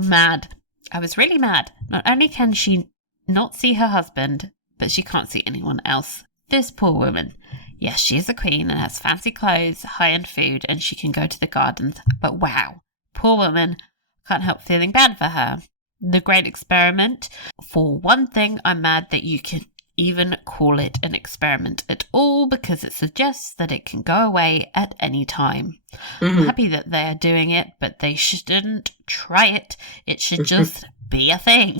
was really mad. Not only can she not see her husband, but she can't see anyone else. This poor woman. Yes, she is a queen and has fancy clothes, high-end food, and she can go to the gardens. But wow, poor woman. Can't help feeling bad for her. The great experiment. For one thing, I'm mad that you can even call it an experiment at all, because it suggests that it can go away at any time. I'm happy that they're doing it, but they shouldn't try it. It should just be a thing.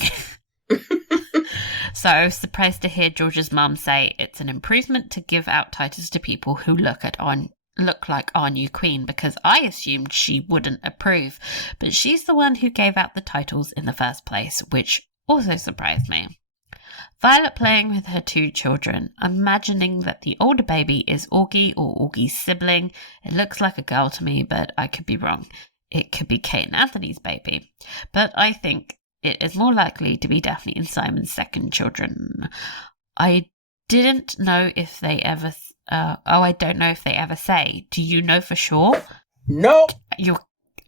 So I was surprised to hear George's mum say it's an improvement to give out titles to people who look like our new queen, because I assumed she wouldn't approve, but she's the one who gave out the titles in the first place, which also surprised me. Violet playing with her two children, imagining that the older baby is Augie or Augie's sibling. It looks like a girl to me, but I could be wrong. It could be Kate and Anthony's baby, but I think it is more likely to be Daphne and Simon's second children. I didn't know if they ever... I don't know if they ever say. Do you know for sure? No.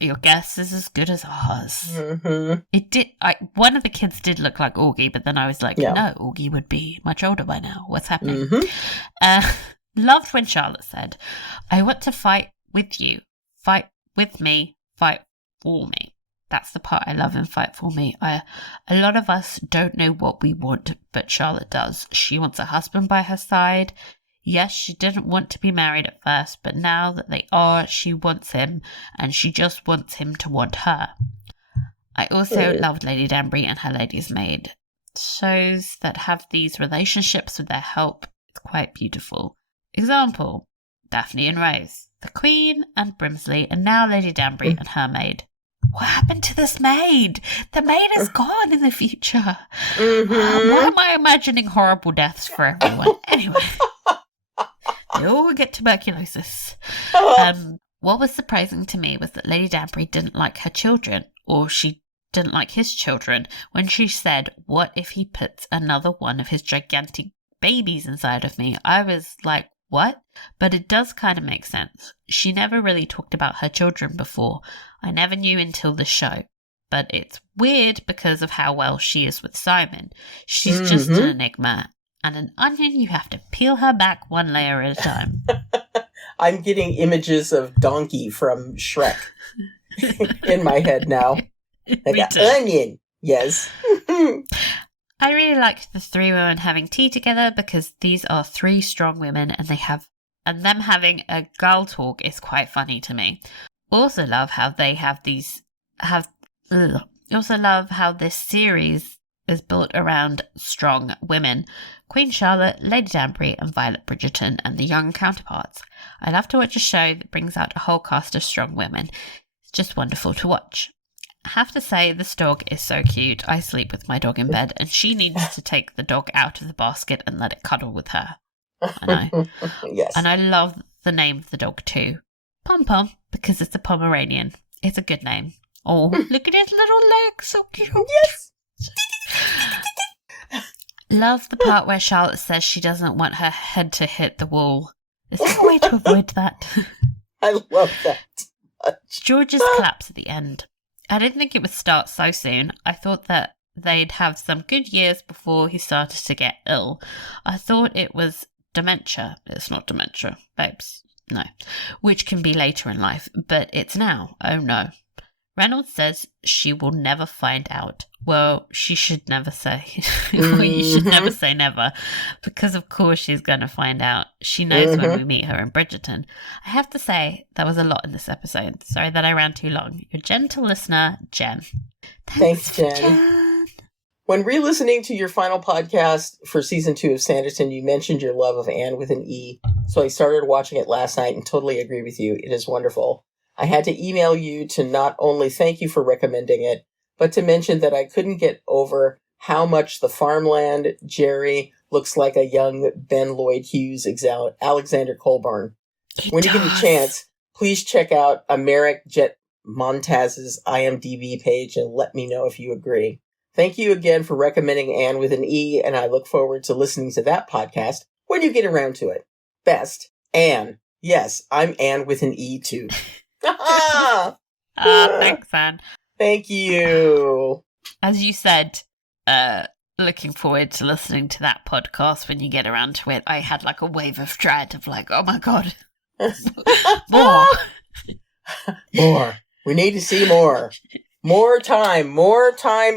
Your guess is as good as ours. Mm-hmm. It did. One of the kids did look like Augie, but then I was like, no, Augie would be much older by now. What's happening? Loved when Charlotte said, "I want to fight with you. Fight with me. Fight for me." That's the part I love in Fight For Me. A lot of us don't know what we want, but Charlotte does. She wants a husband by her side. Yes, she didn't want to be married at first, but now that they are, she wants him, and she just wants him to want her. I also loved Lady Danbury and her lady's maid. Shows that have these relationships with their help, it's quite beautiful. Example, Daphne and Rose, the Queen and Brimsley, and now Lady Danbury and her maid. What happened to this maid? The maid is gone in the future. Why am I imagining horrible deaths for everyone? Anyway. They all get tuberculosis. What was surprising to me was that Lady Danbury didn't like her children, or she didn't like his children, when she said, "What if he puts another one of his gigantic babies inside of me?" I was like, what? But it does kind of make sense. She never really talked about her children before. I never knew until the show. But it's weird because of how well she is with Simon. She's just an enigma. And an onion, you have to peel her back one layer at a time. I'm getting images of Donkey from Shrek in my head now. Like an onion. Yes. I really liked the three women having tea together, because these are three strong women, and them having a girl talk is quite funny to me. Also love how they also love how this series is built around strong women. Queen Charlotte, Lady Danbury, and Violet Bridgerton, and the young counterparts. I love to watch a show that brings out a whole cast of strong women. It's just wonderful to watch. I have to say, this dog is so cute. I sleep with my dog in bed, and she needs to take the dog out of the basket and let it cuddle with her. I know. Yes. And I love the name of the dog too. Pom-pom, because it's a Pomeranian. It's a good name. Oh, look at his little legs, so cute. Yes. Love the part where Charlotte says she doesn't want her head to hit the wall. Is there a way to avoid that? I love that. George's collapse at the end. I didn't think it would start so soon. I thought that they'd have some good years before he started to get ill. I thought it was dementia. It's not dementia, babes. No. Which can be later in life, but it's now. Oh no. Reynolds says she will never find out. Well, she should never say. Well, you should never say never, because of course she's going to find out. She knows when we meet her in Bridgerton. I have to say, there was a lot in this episode. Sorry that I ran too long. Your gentle listener, Jen. Thanks, Jen. When re-listening to your final podcast for season 2 of Sanditon, you mentioned your love of Anne with an E. So I started watching it last night and totally agree with you. It is wonderful. I had to email you to not only thank you for recommending it, but to mention that I couldn't get over how much the farmland Jerry looks like a young Ben Lloyd Hughes, Alexander Colburn. When you get a chance, please check out Americ Jet Montaz's IMDb page and let me know if you agree. Thank you again for recommending Anne with an E, and I look forward to listening to that podcast when you get around to it. Best, Anne. Yes, I'm Anne with an E too. Thanks, Anne. Thank you. As you said, looking forward to listening to that podcast when you get around to it. I had like a wave of dread of like, oh my God. More. We need to see more. More time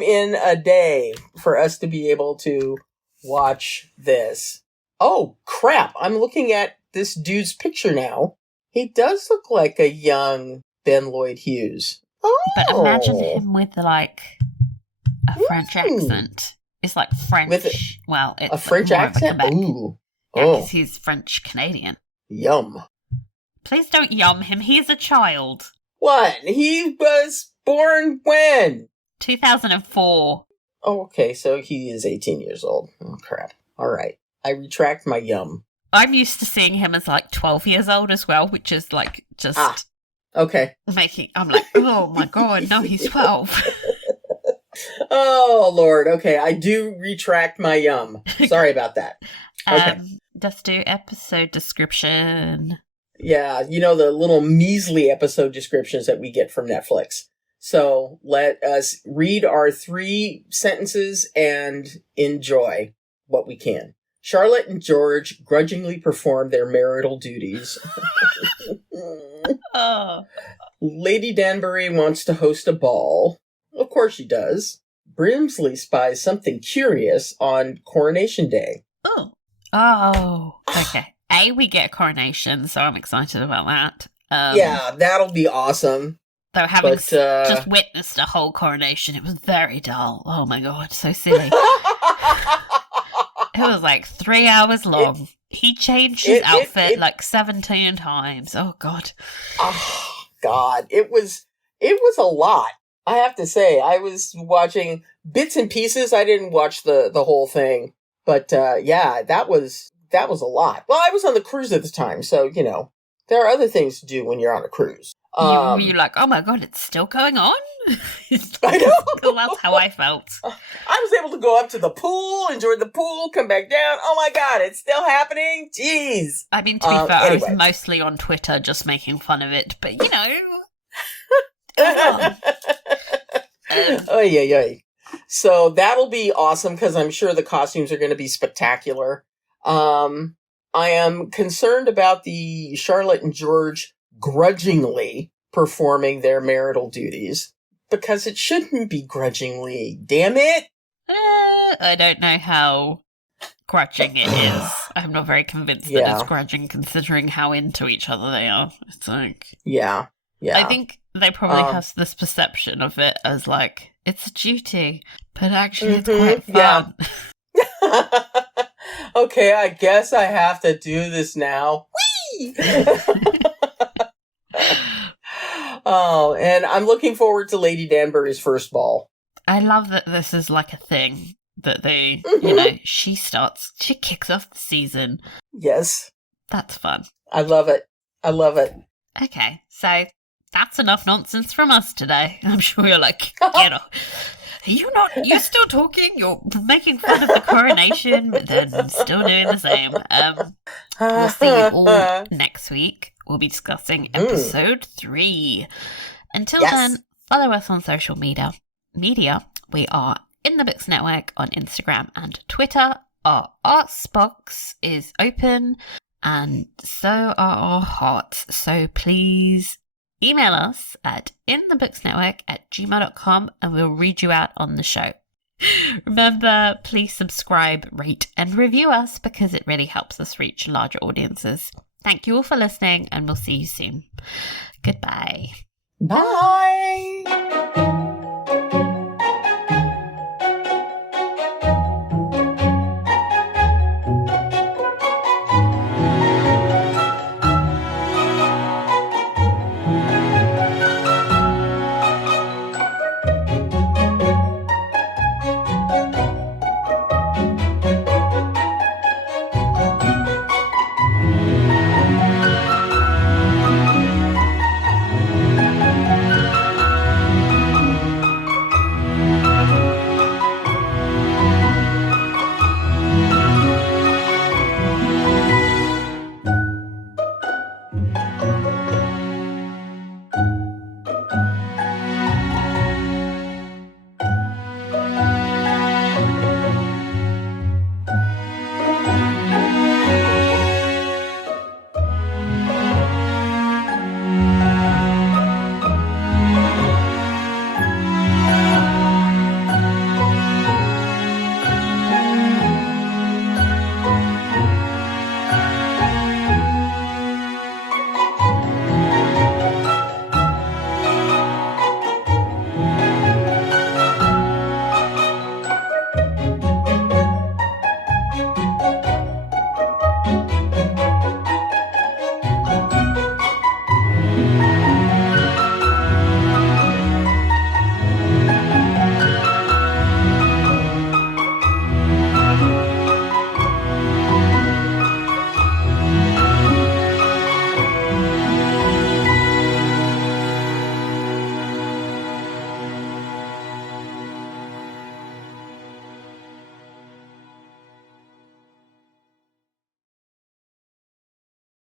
in a day for us to be able to watch this. Oh, crap. I'm looking at this dude's picture now. He does look like a young Ben Lloyd Hughes. Oh. But imagine him with like a French accent. It's like French. Well, it's a French accent? Ooh. Yeah, because he's French Canadian. Yum. Please don't yum him. He's a child. What? He was born when? 2004. Oh, okay. So he is 18 years old. Oh, crap. All right. I retract my yum. I'm used to seeing him as like 12 years old as well, which is like just okay. I'm like, oh my God, no, he's 12. Oh, Lord. Okay, I do retract my yum. Sorry about that. Okay. Just do episode description. Yeah, you know, the little measly episode descriptions that we get from Netflix. So let us read our 3 sentences and enjoy what we can. Charlotte and George grudgingly perform their marital duties. Lady Danbury wants to host a ball. Of course she does. Brimsley spies something curious on Coronation Day. Oh, okay. We get a coronation, so I'm excited about that. Yeah, that'll be awesome. Though having just witnessed a whole coronation, it was very dull. Oh my God, so silly. It was like 3 hours long. He changed his outfit like 17 times. Oh God. Oh God. It was a lot. I have to say, I was watching bits and pieces. I didn't watch the whole thing. But yeah, that was a lot. Well, I was on the cruise at the time, so you know, there are other things to do when you're on a cruise. You're like, oh my God, it's still going on? I know. Well, that's how I felt. I was able to go up to the pool, enjoy the pool, come back down. Oh my God, it's still happening? Jeez. I mean, to be fair, anyway. I was mostly on Twitter just making fun of it, but you know. Yeah. So that'll be awesome because I'm sure the costumes are going to be spectacular. I am concerned about the Charlotte and George grudgingly performing their marital duties because it shouldn't be grudgingly. Damn it! I don't know how grudging it is. I'm not very convinced that it's grudging considering how into each other they are. It's like... Yeah. I think they probably have this perception of it as like, it's a duty, but actually it's quite fun. Yeah. Okay, I guess I have to do this now. Whee! Oh, and I'm looking forward to Lady Danbury's first ball. I love that this is like a thing that they, you know, she kicks off the season. Yes. That's fun. I love it. Okay, so that's enough nonsense from us today. I'm sure you're like, get off. You're still talking? You're making fun of the coronation, but then still doing the same. We'll see you all next week. We'll be discussing episode 3. Until then, follow us on social media. We are In the Books Network on Instagram and Twitter. Our arts box is open, and so are our hearts. So please email us at inthebooksnetwork@gmail.com and we'll read you out on the show. Remember, please subscribe, rate, and review us because it really helps us reach larger audiences. Thank you all for listening, and we'll see you soon. Goodbye. Bye.